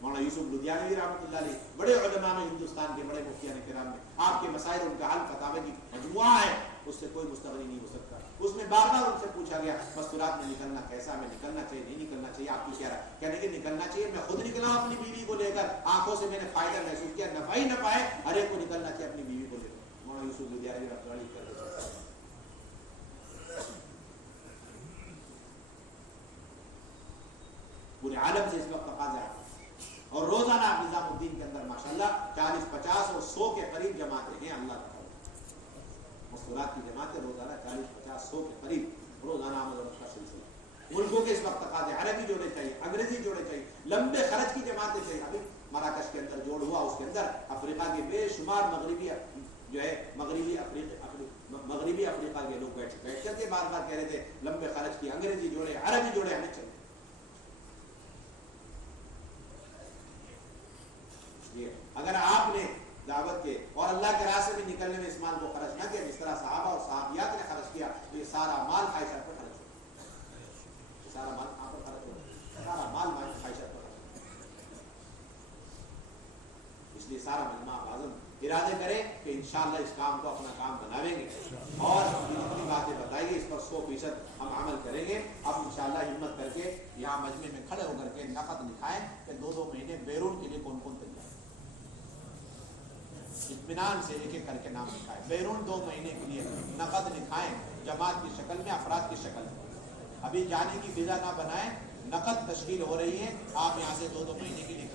مولانا یوسف لدھیانوی رحمۃ اللہ علیہ بڑے علماء میں، ہندوستان کے بڑے مفتیان کرام میں، آپ کے مسائل ان کا حل فتاوی کی مجموعہ ہے، اس سے کوئی مستغنی نہیں ہو سکتا۔ اس میں بار بار ان سے پوچھا گیا مستورات میں نکلنا کیسا، میں نکلنا چاہیے نہیں نکلنا چاہیے، آپ کی کیا رائے؟ کہنے کہ نکلنا چاہیے، میں خود نکلا اپنی بیوی کو لے کر، آنکھوں سے میں نے فائدہ محسوس کیا، نفع ہی نفع ہے، ہر ایک کو نکلنا چاہیے اپنی بیوی کو لے کر۔ مولانا یوسف لدھیانوی رحمۃ اللہ علیہ کر پورے عالم سے اس وقت تقاضا ہے، اور روزانہ نظام الدین کے اندر ماشاءاللہ 40 50 اور 100 کے قریب جماعتیں ہیں، اللہ تعالیٰ مستورات کی جماعتیں روزانہ 40 50 100 کے قریب روزانہ آمد و رفت کا سلسلہ۔ ملکوں کے اس وقت تقاضے عربی جوڑے چاہیے، انگریزی جوڑے چاہیے، لمبے خرچ کی جماعتیں چاہیے۔ ابھی مراکش کے اندر جوڑ ہوا، اس کے اندر افریقہ کے بے شمار مغربی جو ہے مغربی افریقہ کے لوگ بیٹھ کر کے بار بار کہہ رہے تھے لمبے خرچ کی انگریزی جوڑے عربی جوڑے ہمیں چاہیے۔ اگر آپ نے دعوت کے اور اللہ کے راستے میں نکلنے میں اس مال کو خرچ نہ کیا جس طرح صحابہ اور صحابیات نے خرچ کیا، تو یہ سارا مال خواہشات پر خرچ ہو، سارا مال کہاں پر خرچ ہو؟ سارا مال خواہشات پر خرچ ہو۔ اس لیے سارا مجمع اعظم ارادے کرے کہ انشاءاللہ اس کام کو اپنا کام بناویں گے اور جتنی باتیں بتائیے اس پر 100% ہم عمل کریں گے۔ اب انشاءاللہ ہمت کر کے یہاں مجمع میں کھڑے ہو کر کے نقد لکھائیں کہ 2 مہینے بیرون کے لیے کون کون تیار، اطمینان سے ایک ایک کر کے نام لکھائیں، بیرون 2 مہینے کے لیے نقد لکھائیں، جماعت کی شکل میں، افراد کی شکل میں۔ ابھی جانے کی فضا نہ بنائیں، نقد تشکیل ہو رہی ہے، آپ یہاں سے 2 مہینے کے لیے